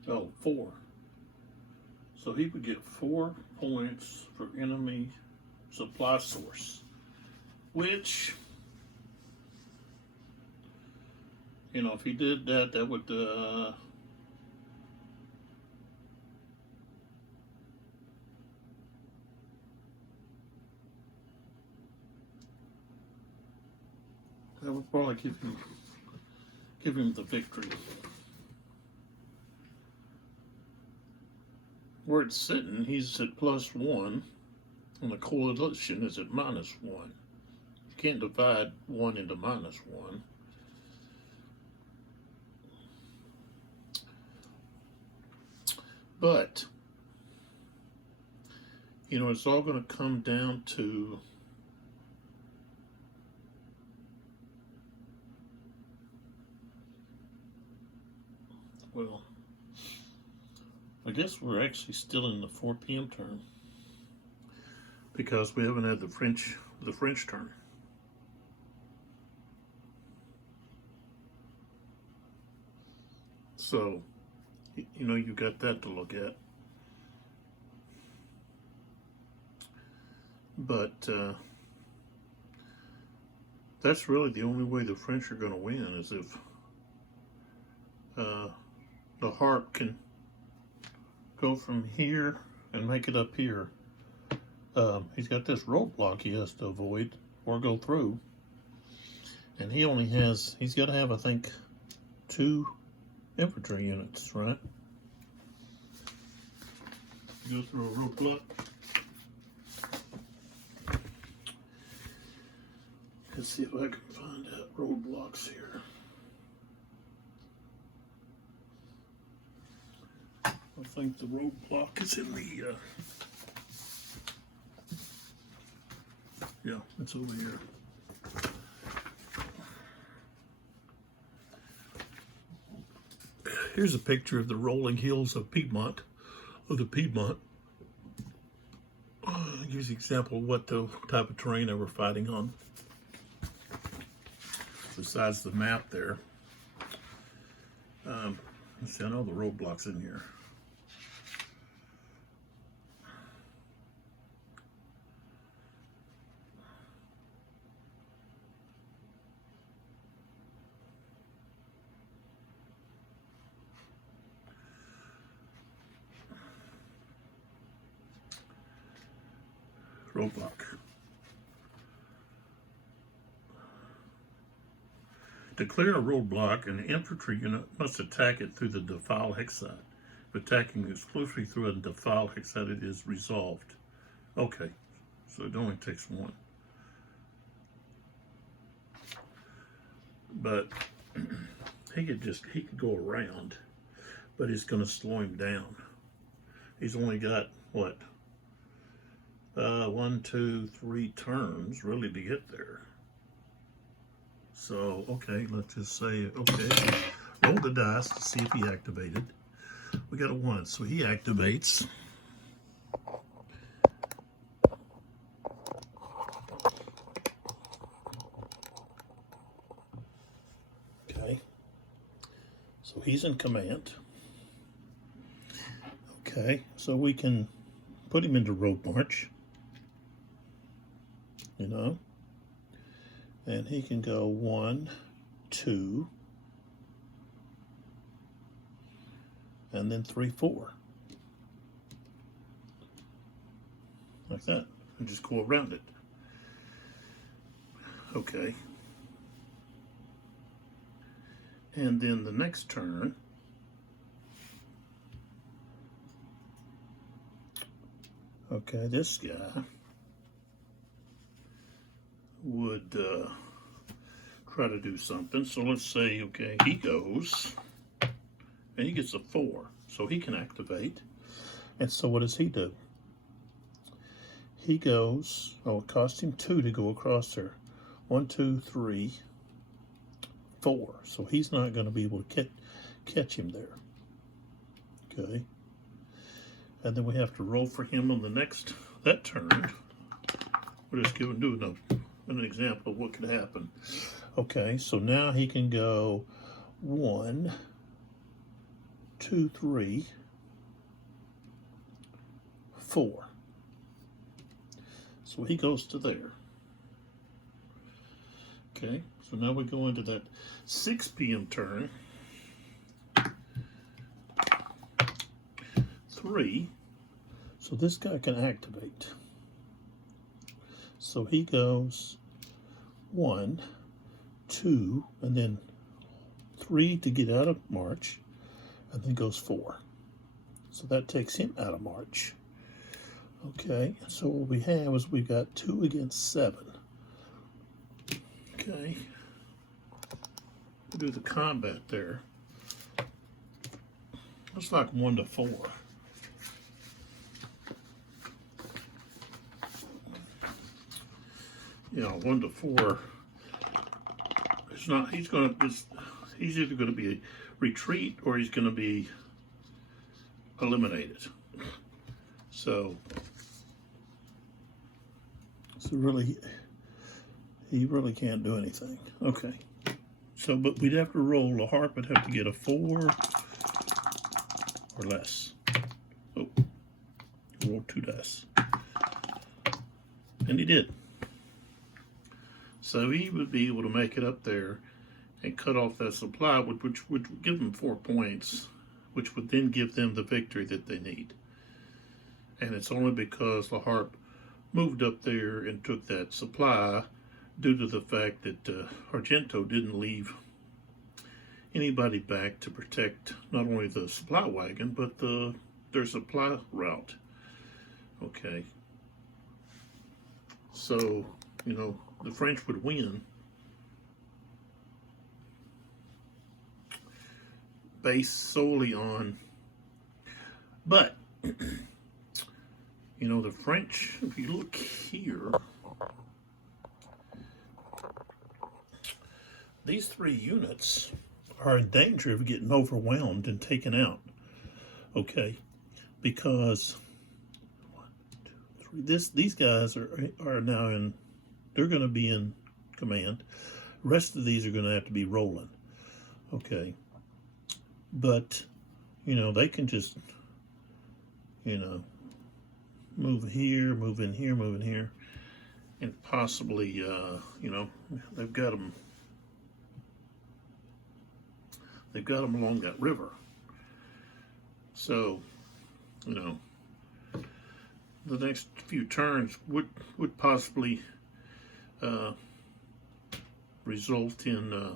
Oh, 4. So he would get 4 points for enemy supply source, which, you know, if he did that, that would that would probably give him the victory. where it's sitting, he's at +1, and the coalition is at -1. You can't divide 1 into -1. But, you know, it's all going to come down to well, I guess we're actually still in the 4 p.m. turn because we haven't had the French turn. So, you know, you've got that to look at. But that's really the only way the French are going to win, is if the harp can go from here and make it up here. He's got this roadblock he has to avoid or go through, and he's got to have, I think, 2 infantry units, right? Go through a roadblock. Let's see if I can find out roadblocks here. I think the roadblock is in the, yeah, it's over here. Here's a picture of the rolling hills of Piedmont, gives you an example of what the type of terrain they were fighting on. Besides the map there. Let's see, I know the roadblocks in here. Roadblock. To clear a roadblock, an infantry unit must attack it through the defile hexite. If attacking exclusively through a defile hexite, it is resolved. Okay, so it only takes 1. But he could go around, but it's going to slow him down. He's only got, what, 1, 2, 3 turns really to get there. So, okay, let's just say, okay, roll the dice to see if he activated. We got a 1, so he activates. Okay, so he's in command. Okay, so we can put him into road march, you know. And he can go 1, 2, and then 3, 4. Like that. And just go around it. Okay. And then the next turn, okay, this guy would try to do something. So let's say, okay, he goes and he gets a 4, so he can activate. And so what does he do? He goes, oh, it cost him 2 to go across there. 1, 2, 3, 4. So he's not going to be able to catch him there. Okay. And then we have to roll for him on that turn. We're just doing an example of what could happen. Okay, so now he can go 1, 2, 3, 4. So he goes to there. Okay, so now we go into that 6 p.m. turn. 3. So this guy can activate. So he goes 1, 2, and then 3 to get out of march, and then goes 4. So that takes him out of march. Okay, so what we have is we've got 2 against 7. Okay, we'll do the combat there. It's like 1 to 4. You know, 1 to 4. It's not. He's either going to be a retreat or he's going to be eliminated. So really, he really can't do anything. Okay. So, but we'd have to roll. The harp would have to get a 4 or less. Oh, roll 2 dice, and he did. So he would be able to make it up there and cut off that supply, which would give them 4 points, which would then give them the victory that they need. And it's only because the harp moved up there and took that supply due to the fact that Argento didn't leave anybody back to protect not only the supply wagon, but their supply route. Okay. So, you know, the French would win based solely on, but you know, the French, if you look here, these 3 units are in danger of getting overwhelmed and taken out. Okay, because 1, 2, 3, these guys are now in. They're going to be in command. The rest of these are going to have to be rolling. Okay. But, you know, they can just, you know, move here, move in here, move in here, and possibly, you know, they've got them along that river. So, you know, the next few turns would possibly result in,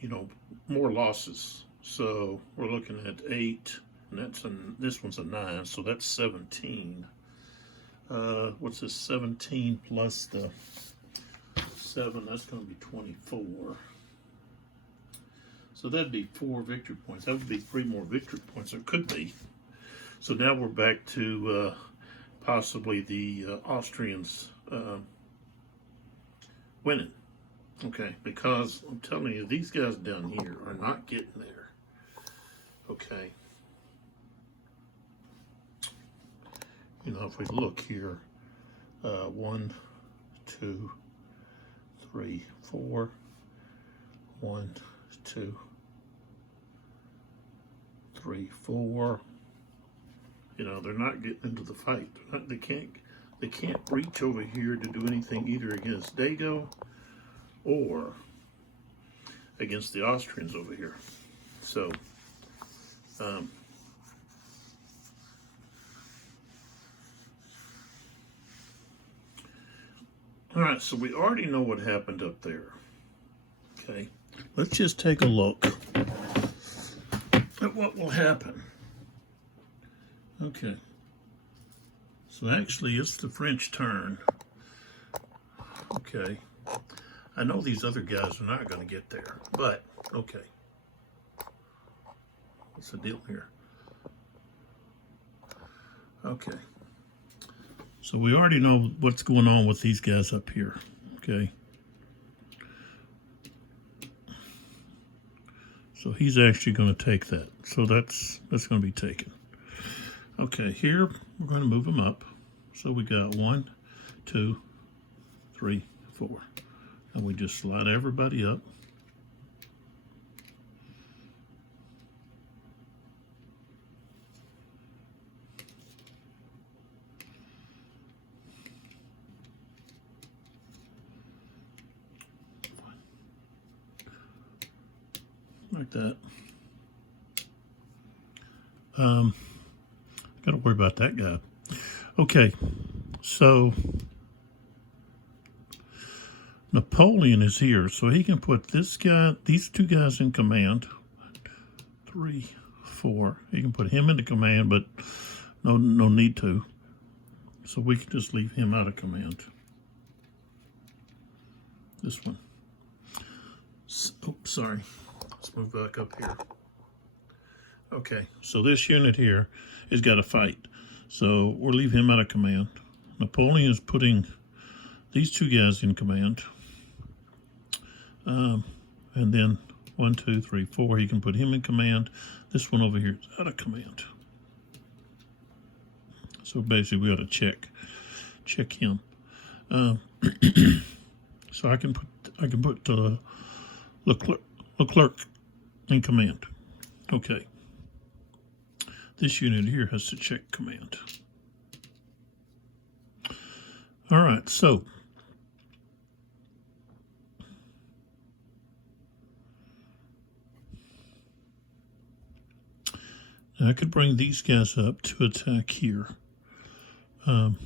you know, more losses. So we're looking at 8, and this one's a 9, so that's 17. What's this? 17 plus the 7, that's going to be 24. So that'd be 4 victory points. That would be 3 more victory points. It could be. So now we're back to possibly the Austrians winning. Okay, because I'm telling you, these guys down here are not getting there. Okay. You know, if we look here, 1, 2, 3, 4, 1, 2, 3, 4. You know, they're not getting into the fight. They can't reach over here to do anything either against Dego or against the Austrians over here. So, all right, so we already know what happened up there. Okay, let's just take a look at what will happen. Okay, so actually it's the French turn. Okay, I know these other guys are not going to get there, but okay. What's the deal here? Okay, so we already know what's going on with these guys up here. Okay, so he's actually going to take that. So that's going to be taken. Okay, here we're going to move them up. So we got 1, 2, 3, 4. And we just slide everybody up. Like that. Gotta worry about that guy. Okay, so Napoleon is here, so he can put this guy, these 2 guys in command. 3, 4. You can put him into command, but no need to. So we can just leave him out of command. This one. Oops, sorry. Let's move back up here. Okay, so this unit here has got to fight. So we'll leave him out of command. Napoleon is putting these 2 guys in command. And then 1, 2, 3, 4, he can put him in command. This one over here is out of command. So basically we ought to check him. So I can put Leclerc in command. Okay. This unit here has to check command. All right, so now I could bring these guys up to attack here. And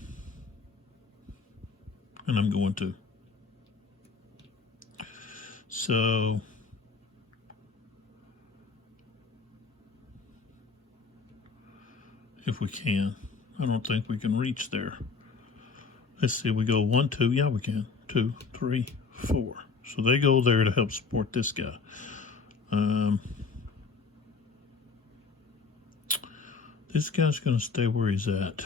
I'm going to. So if we can, I don't think we can reach there. Let's see, we go 1, 2, yeah, we can. 2, 3, 4. So they go there to help support this guy. This guy's going to stay where he's at.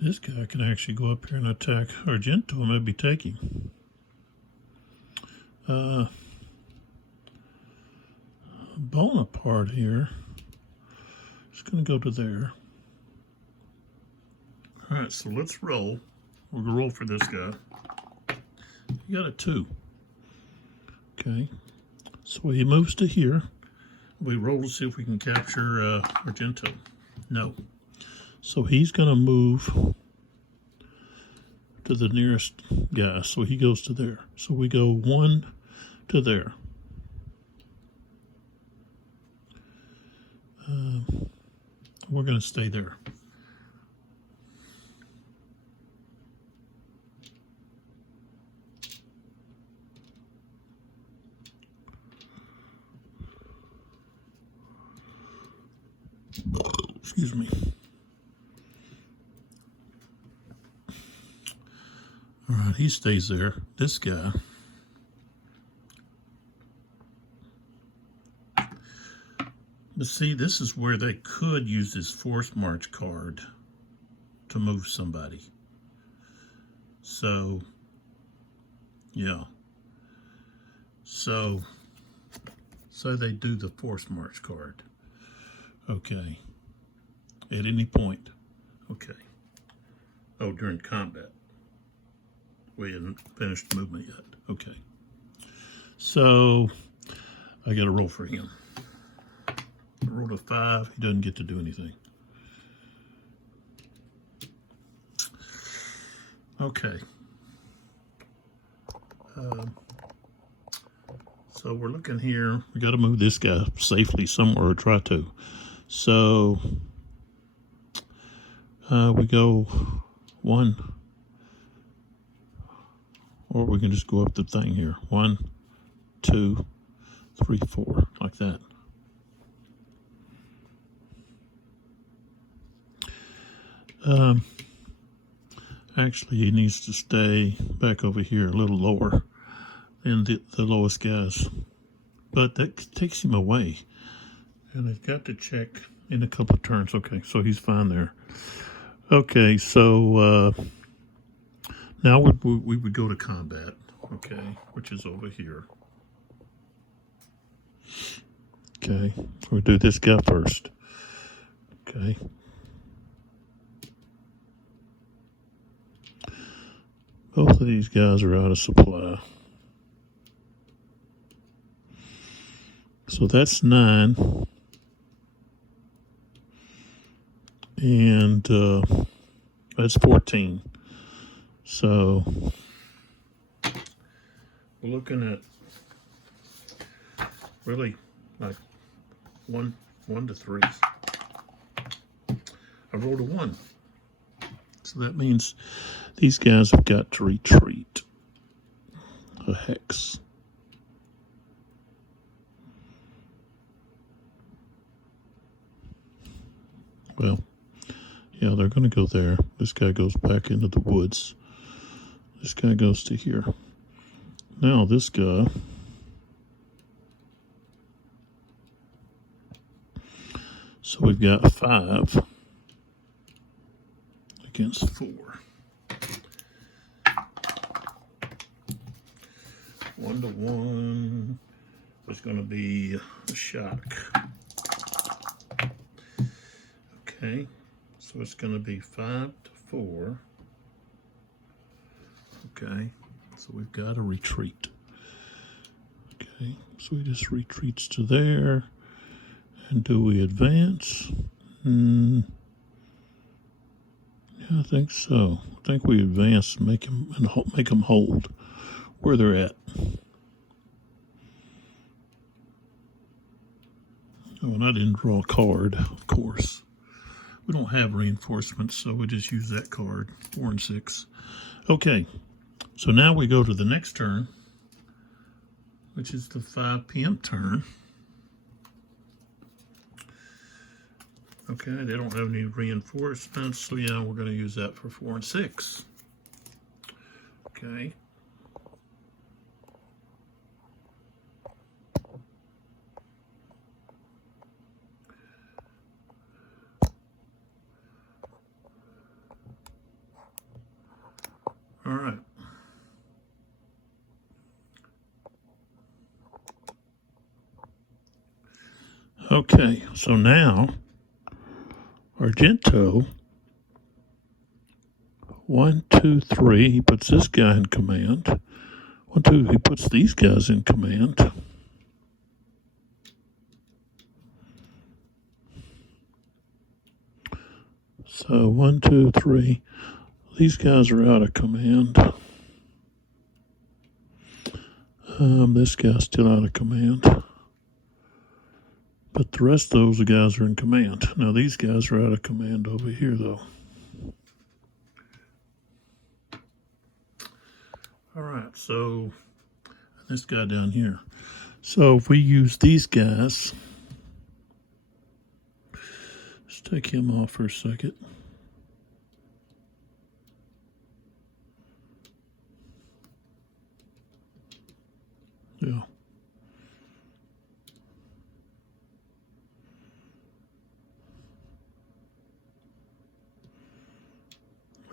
This guy can actually go up here and attack Argento and maybe take him. Bonaparte here is going to go to there. All right, so let's roll. We're going to roll for this guy. You got a 2. Okay. So he moves to here. We roll to see if we can capture Argento. No. So he's going to move to the nearest guy. So he goes to there. So we go 1 to there. We're going to stay there. Excuse me. All right, he stays there. This guy. But see, this is where they could use this force march card to move somebody. So, yeah. So they do the force march card. Okay. At any point. Okay. Oh, during combat. We hadn't finished the movement yet. Okay. So I got to roll for him. I rolled a 5. He doesn't get to do anything. Okay. So we're looking here. We got to move this guy safely somewhere, or try to. So we go 1, or we can just go up the thing here. 1, 2, 3, 4, like that. Actually, he needs to stay back over here a little lower than the lowest guys. But that takes him away. And I've got to check in a couple of turns. Okay, so he's fine there. Okay, so now we would go to combat, okay, which is over here. Okay, we'll do this guy first. Okay. Both of these guys are out of supply. So that's 9. And that's 14. So we're looking at really like 1 to 3. I rolled a 1. It's So that means these guys have got to retreat a hex. Well, yeah, they're going to go there. This guy goes back into the woods. This guy goes to here. Now this guy, so we've got 5 against 4. 1-1 was going to be a shock. Okay, so it's going to be 5-4. Okay, so we've got a retreat. Okay, so he just retreats to there. And do we advance? Yeah, I think so. I think we advance and make them hold where they're at. Oh, and I didn't draw a card, of course. We don't have reinforcements, so we just use that card, 4 and 6. Okay, so now we go to the next turn, which is the 5 p.m. turn. Okay, they don't have any reinforcements, so yeah, we're going to use that for 4 and 6. Okay. All right. Okay, so now Argento, 1, 2, 3, he puts this guy in command. 1, 2, he puts these guys in command. So 1, 2, 3, these guys are out of command. This guy's still out of command. But the rest of those guys are in command. Now these guys are out of command over here, though. All right, so this guy down here. So if we use these guys, let's take him off for a second. Yeah.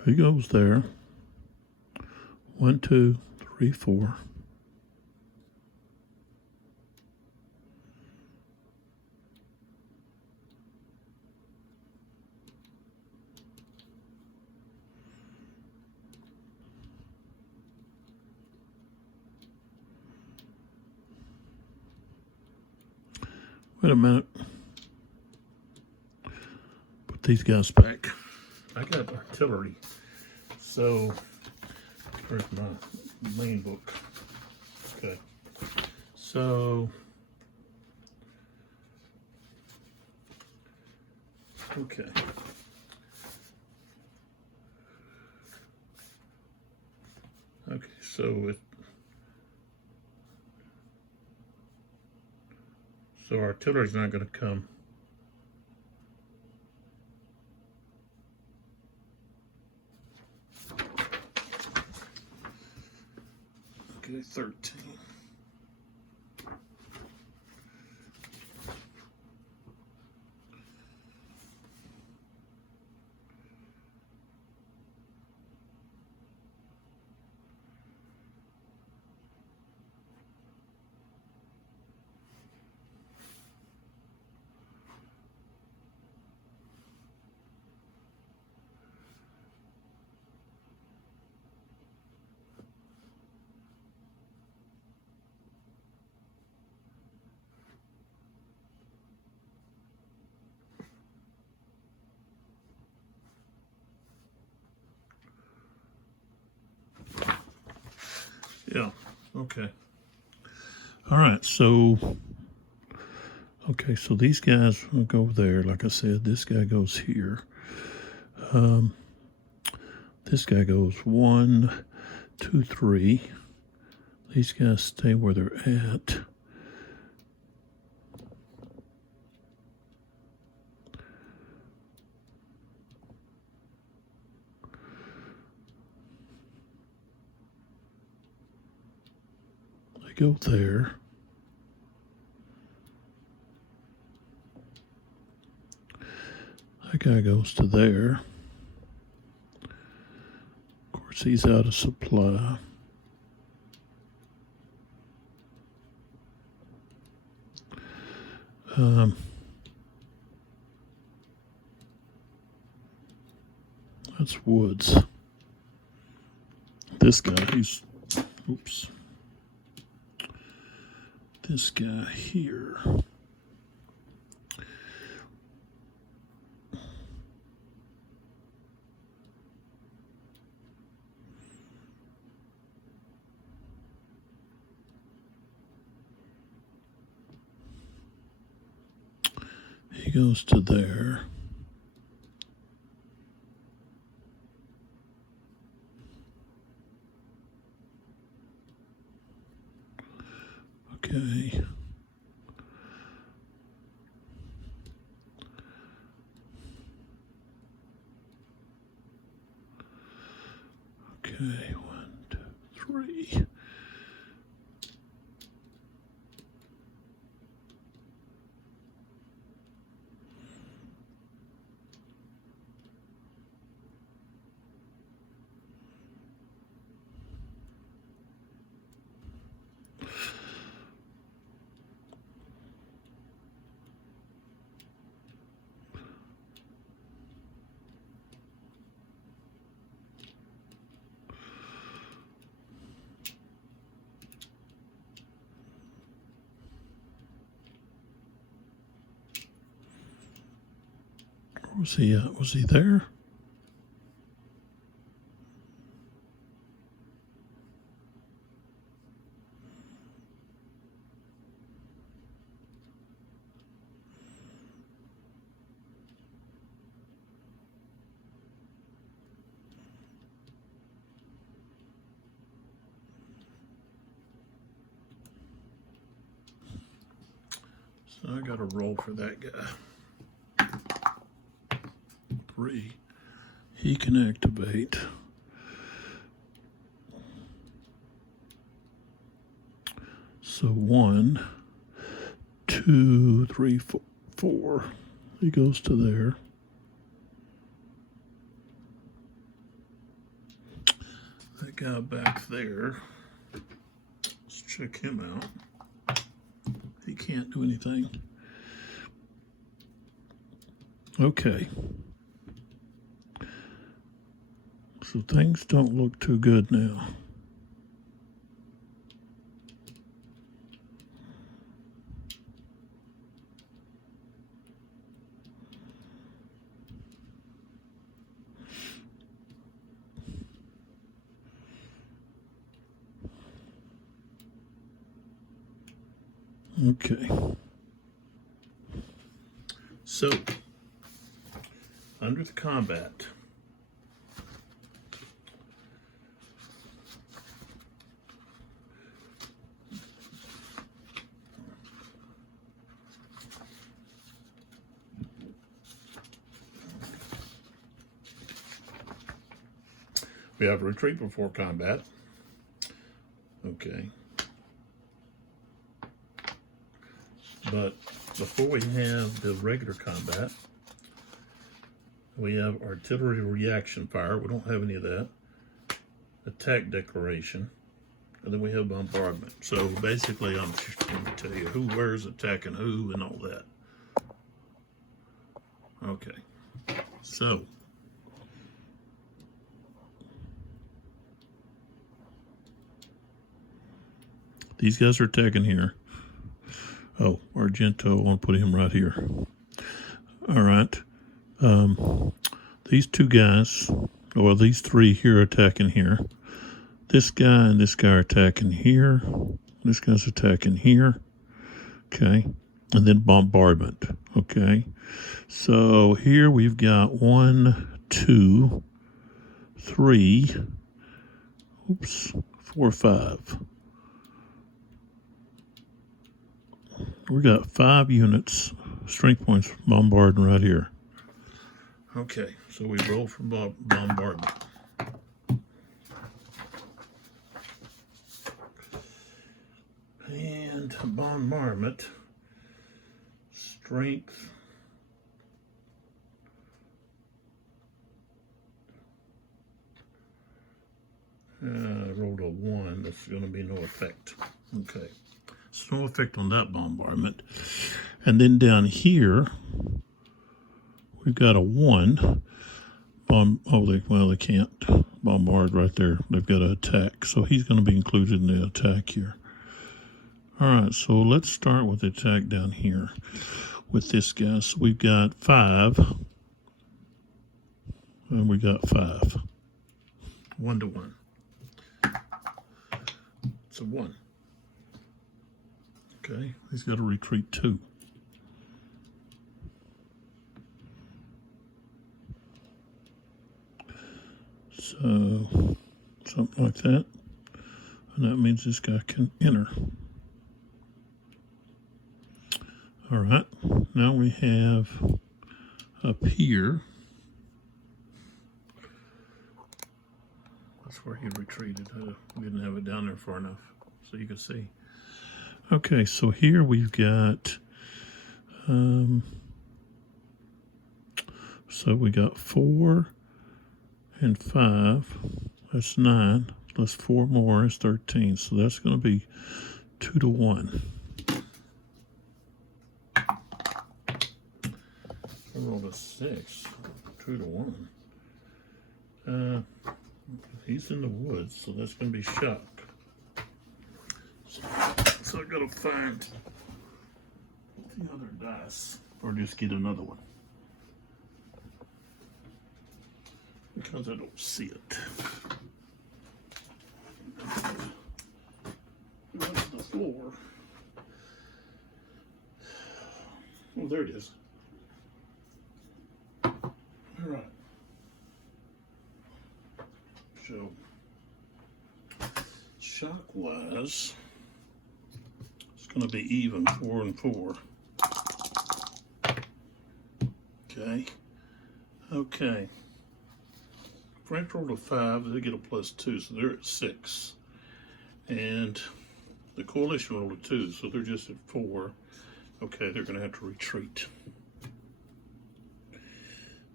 He goes there. 1, 2, 3, 4. Wait a minute. Put these guys back. I got artillery. So, where's my main book? Okay. So, okay. Okay, so artillery's not going to come. Okay, 13. Yeah, okay. All right, so, okay, so these guys will go there. Like I said, this guy goes here. This guy goes 1, 2, 3. These guys stay where they're at. They go there. That guy goes to there. Of course, he's out of supply. That's woods. This guy, oops. This guy here. He goes to there. Okay. Okay, 1, 2, 3. Was he there? So I got a roll for that guy. 3. He can activate. So 1, 2, 3, 4. He goes to there. That guy back there. Let's check him out. He can't do anything. Okay. So things don't look too good now. Okay. So, under the combat, we have retreat before combat. Okay. But before we have the regular combat, we have artillery reaction fire. We don't have any of that. Attack declaration. And then we have bombardment. So basically, I'm just going to tell you where's attacking who and all that. Okay. So, these guys are attacking here. Oh, Argento, I want to put him right here. All right. These two guys, well, these three here are attacking here. This guy and this guy are attacking here. This guy's attacking here. Okay. And then bombardment. Okay. So here we've got 1, 2, 3, oops, 4, 5. We got 5 units, strength points bombarding right here. Okay, so we roll for bombardment. And bombardment, strength, I rolled a 1, that's going to be no effect. Okay, so no effect on that bombardment. And then down here, we've got a 1. They can't bombard right there. They've got to attack. So he's going to be included in the attack here. All right, so let's start with the attack down here with this guy. So we've got 5. And we got 5. 1 to 1. It's a 1. Okay, he's got to retreat 2. So, something like that. And that means this guy can enter. All right, now we have up here. That's where he retreated. We didn't have it down there far enough so you can see. Okay, so here we've got, so we got 4 and 5. That's 9. Plus 4 more is 13. So that's going to be 2 to 1. I rolled a 6. 2 to 1. He's in the woods, so that's going to be shock. So I got to find the other dice, or just get another one, because I don't see it. That's the floor. Oh, there it is. All right. So, shock-wise, it's going to be even 4 and 4. Okay. Okay. Frank rolled a 5, they get a +2, so they're at 6. And the coalition rolled a 2, so they're just at 4. Okay, they're going to have to retreat.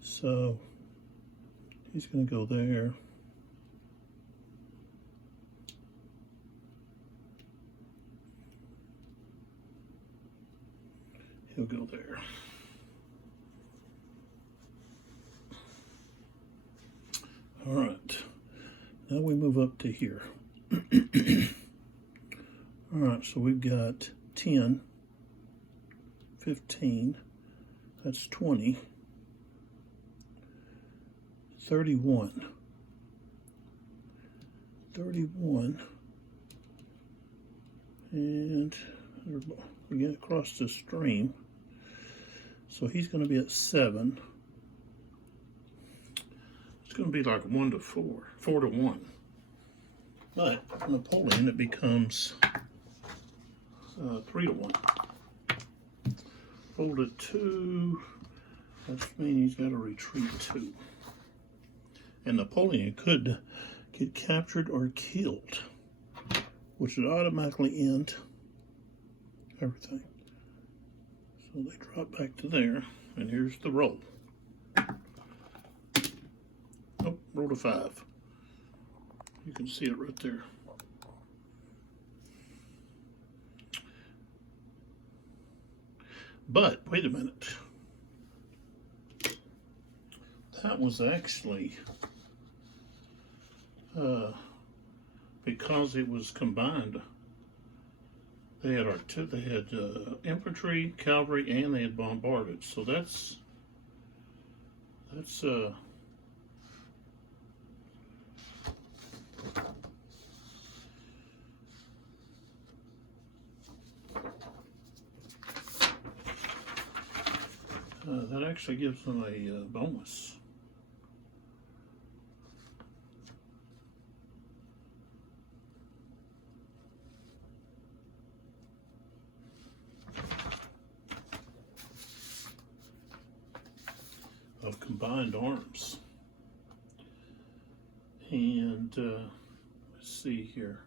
So, he's going to go there. He'll go there. All right, now we move up to here. All right, so we've got 10, 15, that's 20, 31, 31, and we get across the stream. So he's going to be at 7. It's going to be like 1 to 4, 4 to 1. But Napoleon, it becomes 3 to 1. Folded 2. That means he's got to retreat 2. And Napoleon could get captured or killed, which would automatically end everything. So they drop back to there, and here's the roll. Oh, rolled a 5. You can see it right there. But, wait a minute. That was actually, because it was combined. They had infantry, cavalry, and they had bombarded. So that's that actually gives them a bonus. combined arms. And let's see here.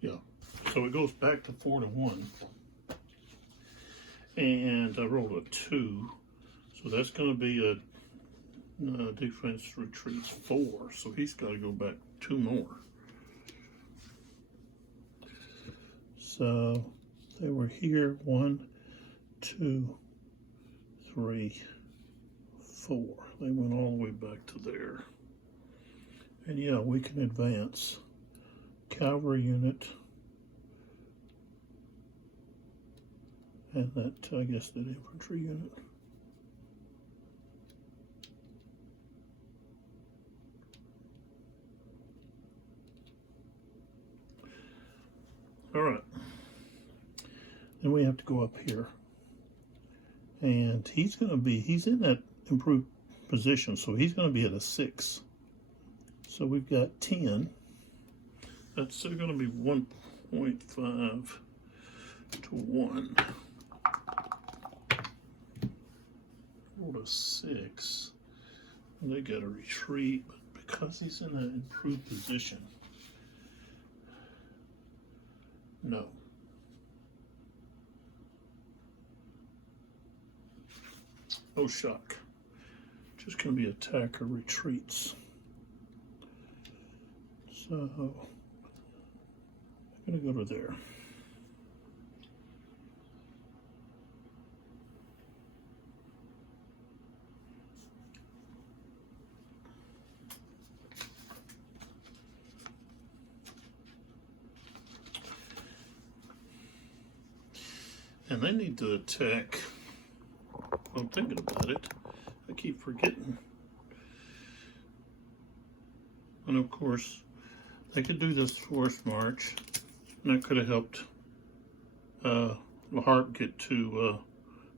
Yeah, so it goes back to 4-1. And I rolled a 2, so that's going to be a defense retreats 4, so he's got to go back 2 more. So they were here 1, 2, 3, 4. They went all the way back to there. And yeah, we can advance. Cavalry unit. And that, I guess, that infantry unit. All right. Then we have to go up here. And he's in that improved position, so he's going to be at a 6. So we've got 10. That's going to be 1.5 to 1. Rolled a 6. And they got to retreat, but because he's in an improved position, no. Oh, shock. Just going to be attacker retreats. So, I'm going to go to there. And they need to attack. I'm thinking about it. I keep forgetting. And of course, they could do this forced march, and that could have helped Bonaparte get to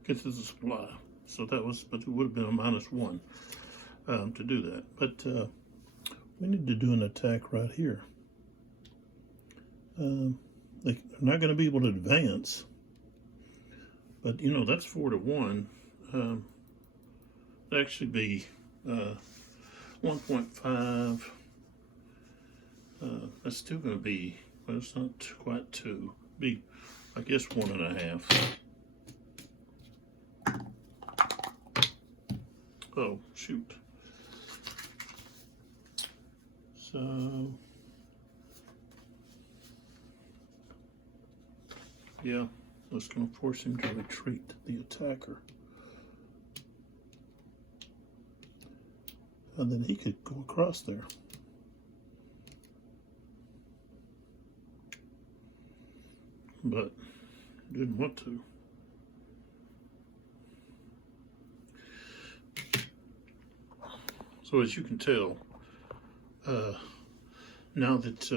the supply. So that was, but it would have been a -1 to do that. But we need to do an attack right here. They're not going to be able to advance. But, you know, that's 4-1. It'd actually be 1.5. That's still going to be, well, it's not quite 2. Be, I guess, 1.5. Oh, shoot. So, yeah. That's going to force him to retreat, the attacker. And then he could go across there. But didn't want to. So as you can tell, now that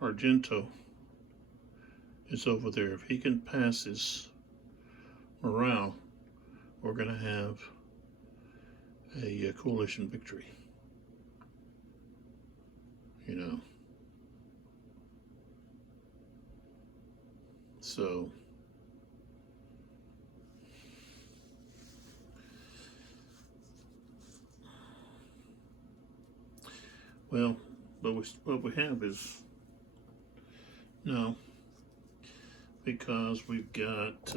Argento is over there, if he can pass his morale, we're going to have a coalition victory. You know. So well, but what we have is no, because we've got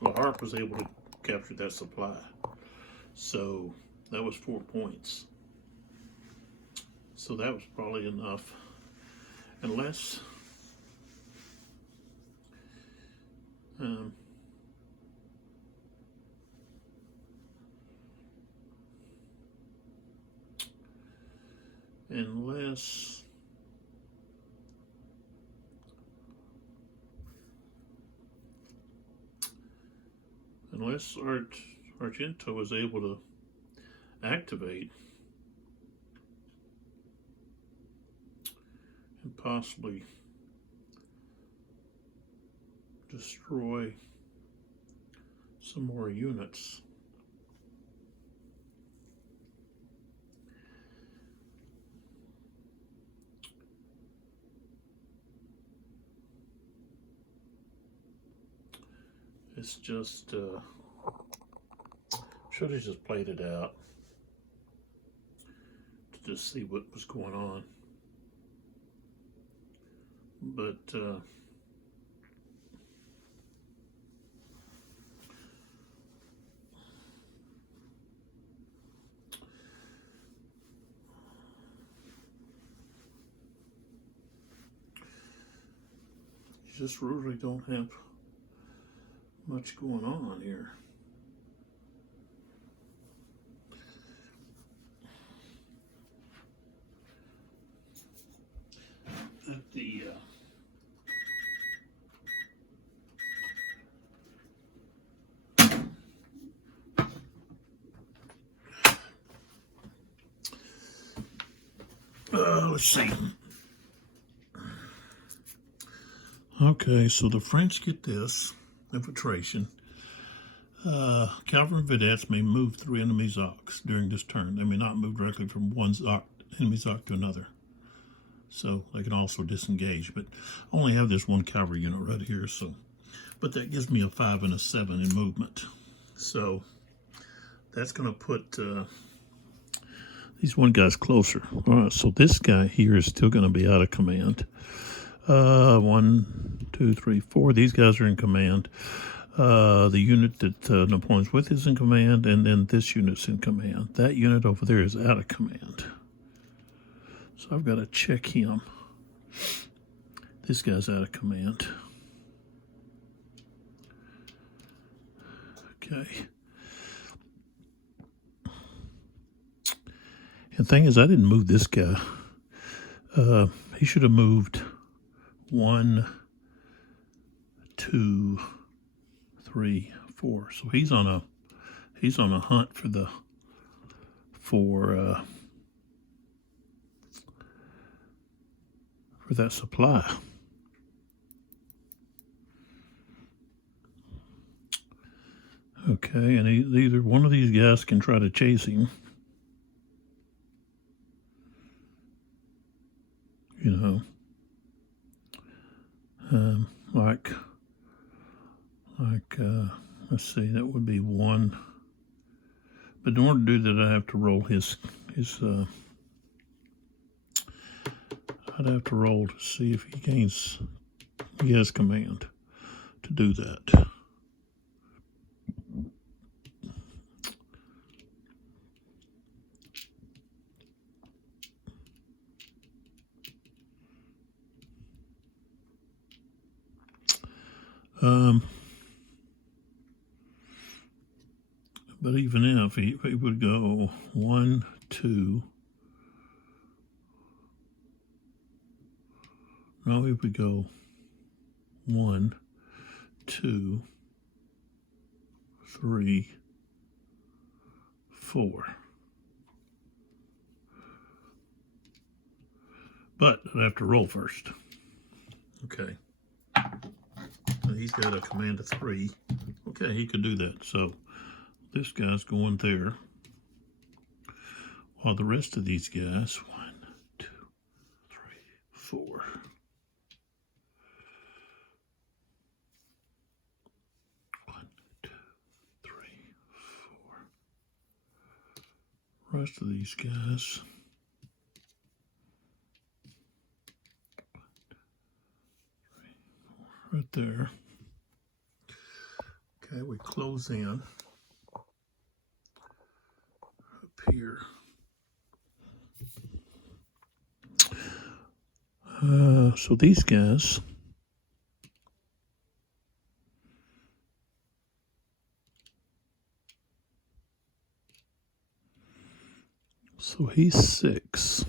Bonaparte was able to capture that supply, so that was 4 points. So that was probably enough, unless unless Argento was able to activate and possibly destroy some more units. It's just, should have just played it out to just see what was going on. But, you just really don't have much going on here. At the let's see. Okay, so the French get this infiltration. Cavalry vedettes may move through enemy Zocs during this turn. They may not move directly from one enemy Zoc to another. So they can also disengage, but I only have this one cavalry unit right here, so, but that gives me a 5 and a 7 in movement. So that's going to put these one guys closer. All right, so this guy here is still going to be out of command. 1, 2, 3, 4. These guys are in command. The unit that Napoleon's with is in command, and then this unit's in command. That unit over there is out of command. So I've got to check him. This guy's out of command. Okay. And the thing is, I didn't move this guy. He should have moved 1, 2, 3, 4. So he's on a hunt for that supply. Okay, and either one of these guys can try to chase him. You know, let's see, that would be 1. But in order to do that, I have to roll I'd have to roll to see if he has command to do that. But even if he would go 1, 2, no, he would go 1, 2, 3, 4. But I'd have to roll first. Okay. So he's got a command of 3. Okay, he could do that. So this guy's going there. While the rest of these guys, 1, 2, 3, 4. 1, 2, 3, 4. Rest of these guys. 1, 2, 3, 4. Right there. Okay, we close in up here. So these guys, so he's 6.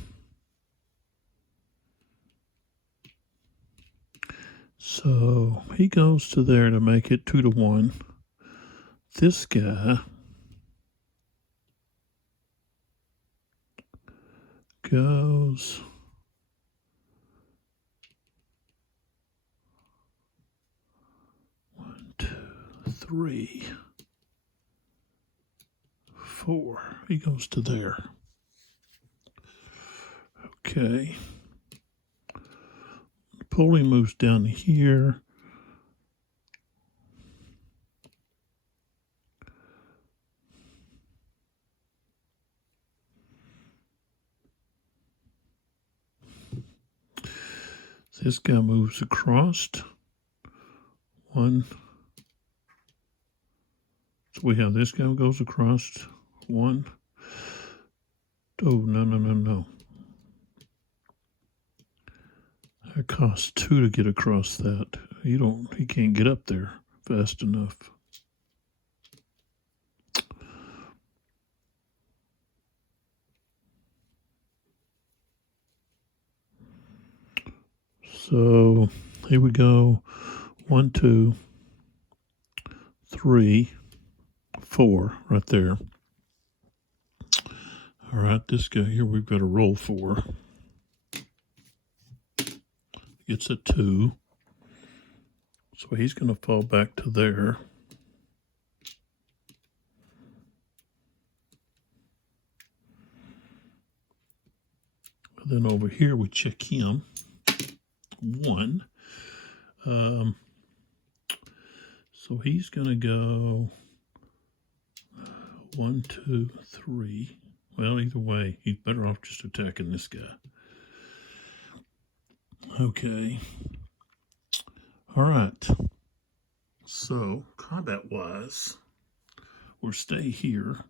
So he goes to there to make it 2 to 1. This guy goes 1, 2, 3, 4. He goes to there. Okay. Napoleon moves down here. This guy moves across. One. So we have this guy goes across. One. Oh, no. It costs 2 to get across that. He can't get up there fast enough. So here we go. 1, 2, 3, 4 right there. All right, this guy here we've got to roll 4. Gets a 2. So he's going to fall back to there. Then over here we check him. 1. So he's going to go 1, 2, 3. Well, either way, he's better off just attacking this guy. Okay. All right. So, combat-wise, we'll stay here.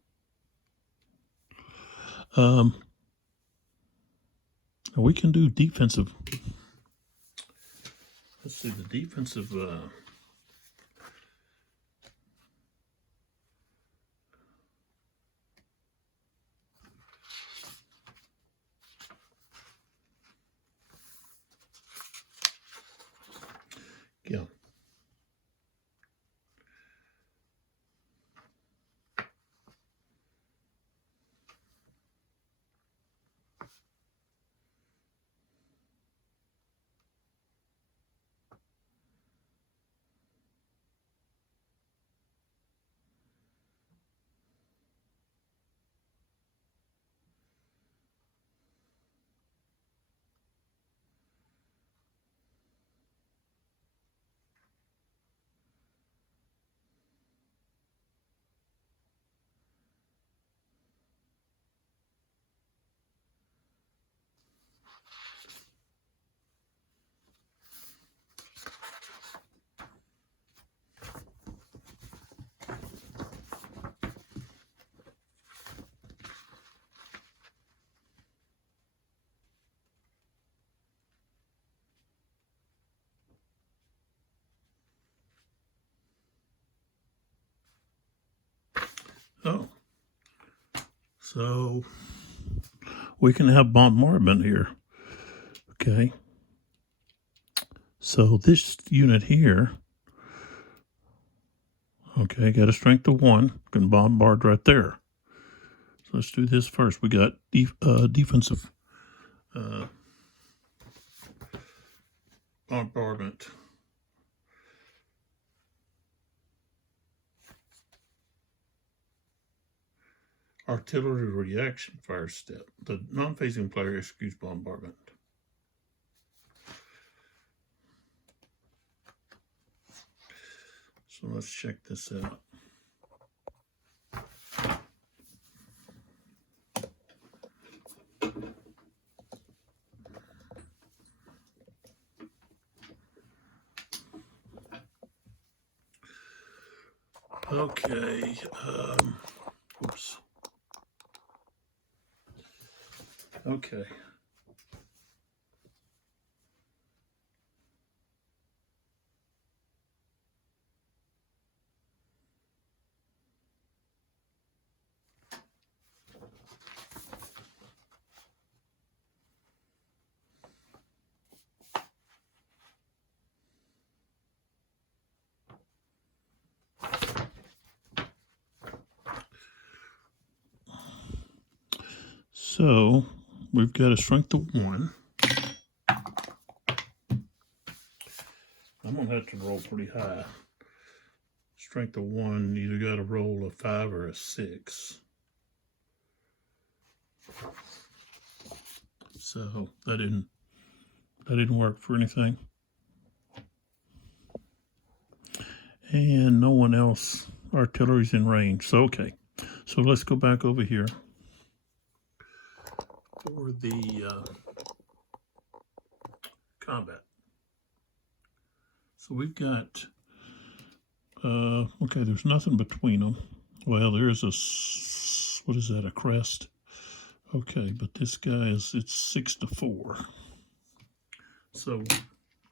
We can do defensive. Let's see, the defensive... yeah. Oh. So we can have bombardment here. Okay. So this unit here, okay, got a strength of 1, can bombard right there. So let's do this first. We got defensive bombardment. Artillery reaction fire step. The non-phasing player executes bombardment. So let's check this out. Okay. Oops. Okay. So we've got a strength of 1. I'm going to have to roll pretty high. Strength of 1, you either got to roll a 5 or a 6. So that didn't work for anything. And no one else, artillery's in range. So okay. So let's go back over here for the combat. So we've got, okay, there's nothing between them. Well, there's a, what is that, a crest? Okay, but this guy is, it's 6-4. So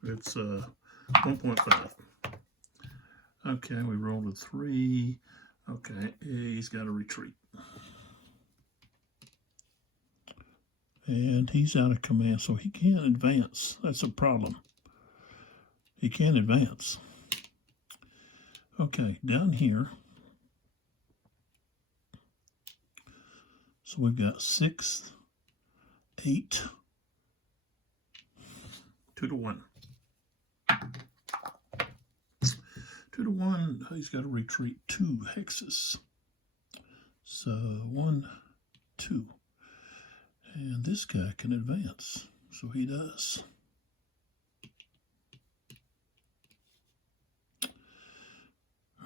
it's 1.5. Okay, we rolled a 3. Okay, he's got to retreat. And he's out of command, so he can't advance. That's a problem. He can't advance. Okay, down here. So we've got 6, 8, 2-1. 2-1, he's got to retreat 2 hexes. So 1, 2. And this guy can advance, so he does.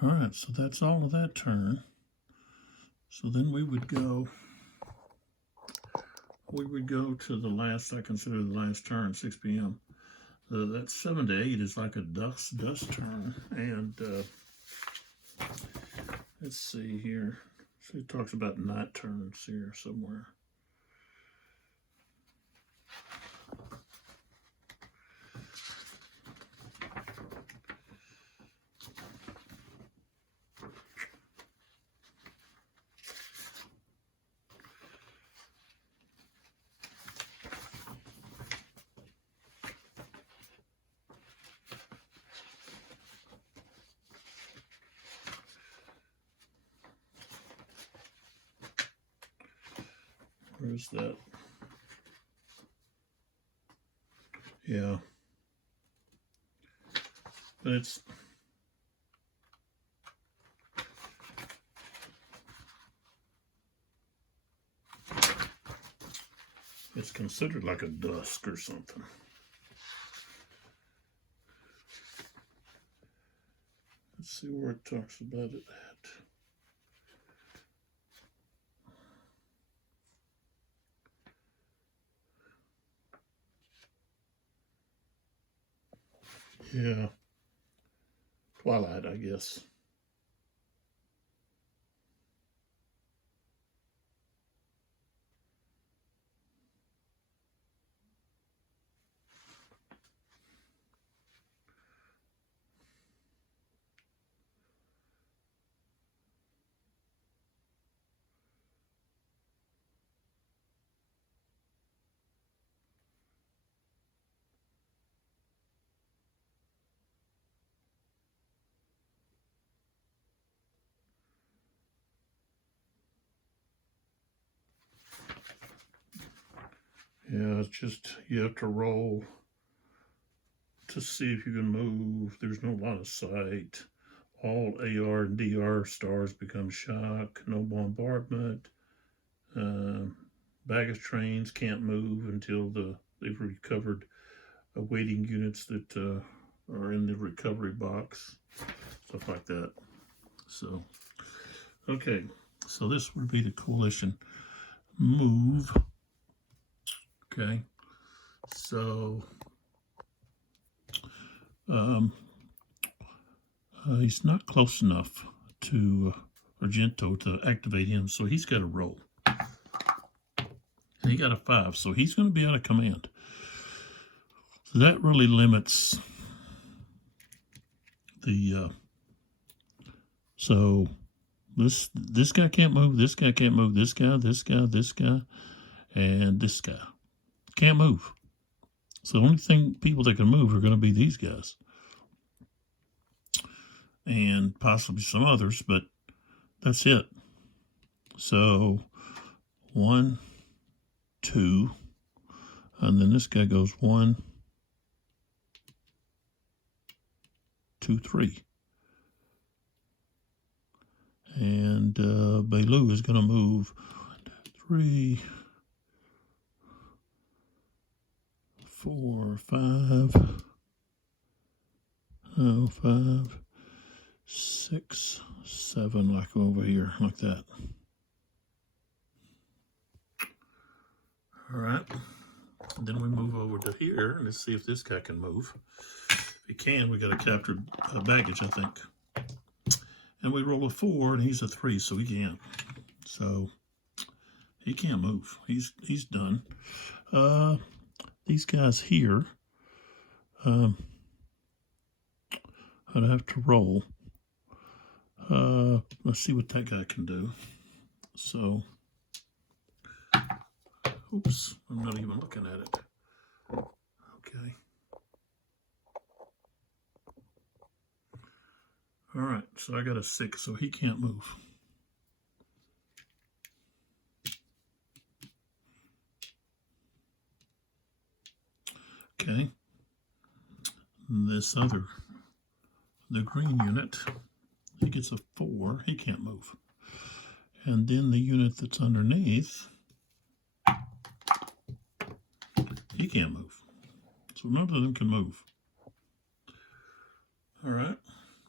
All right, so that's all of that turn. So then we would go to the last, I consider the last turn, 6 p.m. That 7 to 8 is like a dust turn. And let's see here. So it talks about night turns here somewhere. Where's that? Yeah. But it's considered like a dusk or something. Let's see where it talks about it at. Yeah. Twilight, I guess. Yeah, it's just, you have to roll to see if you can move. There's no line of sight. All AR and DR stars become shock. No bombardment. Baggage trains can't move until they've recovered awaiting units that are in the recovery box. Stuff like that. So, okay. So this would be the coalition move. Okay. So he's not close enough to Argento to activate him, so he's got to roll. And he got a 5, so he's going to be out of command. So that really limits the. So this guy can't move. This guy can't move. This guy, and this guy can't move. So the only people that can move are going to be these guys. And possibly some others, but that's it. So 1, 2, and then this guy goes 1, 2, 3. And Belu is going to move 3, 4, 5, 5, 6, 7, like over here, like that. All right. And then we move over to here and let's see if this guy can move. If he can, we got a captured baggage, I think. And we roll a 4, and he's a 3, so he can't. So he can't move. He's done. These guys here, I'd have to roll. Let's see what that guy can do. So, oops, I'm not even looking at it. Okay. All right, so I got a 6, so he can't move. Okay. This other, the green unit, he gets a 4, he can't move. And then the unit that's underneath, he can't move. So none of them can move. All right.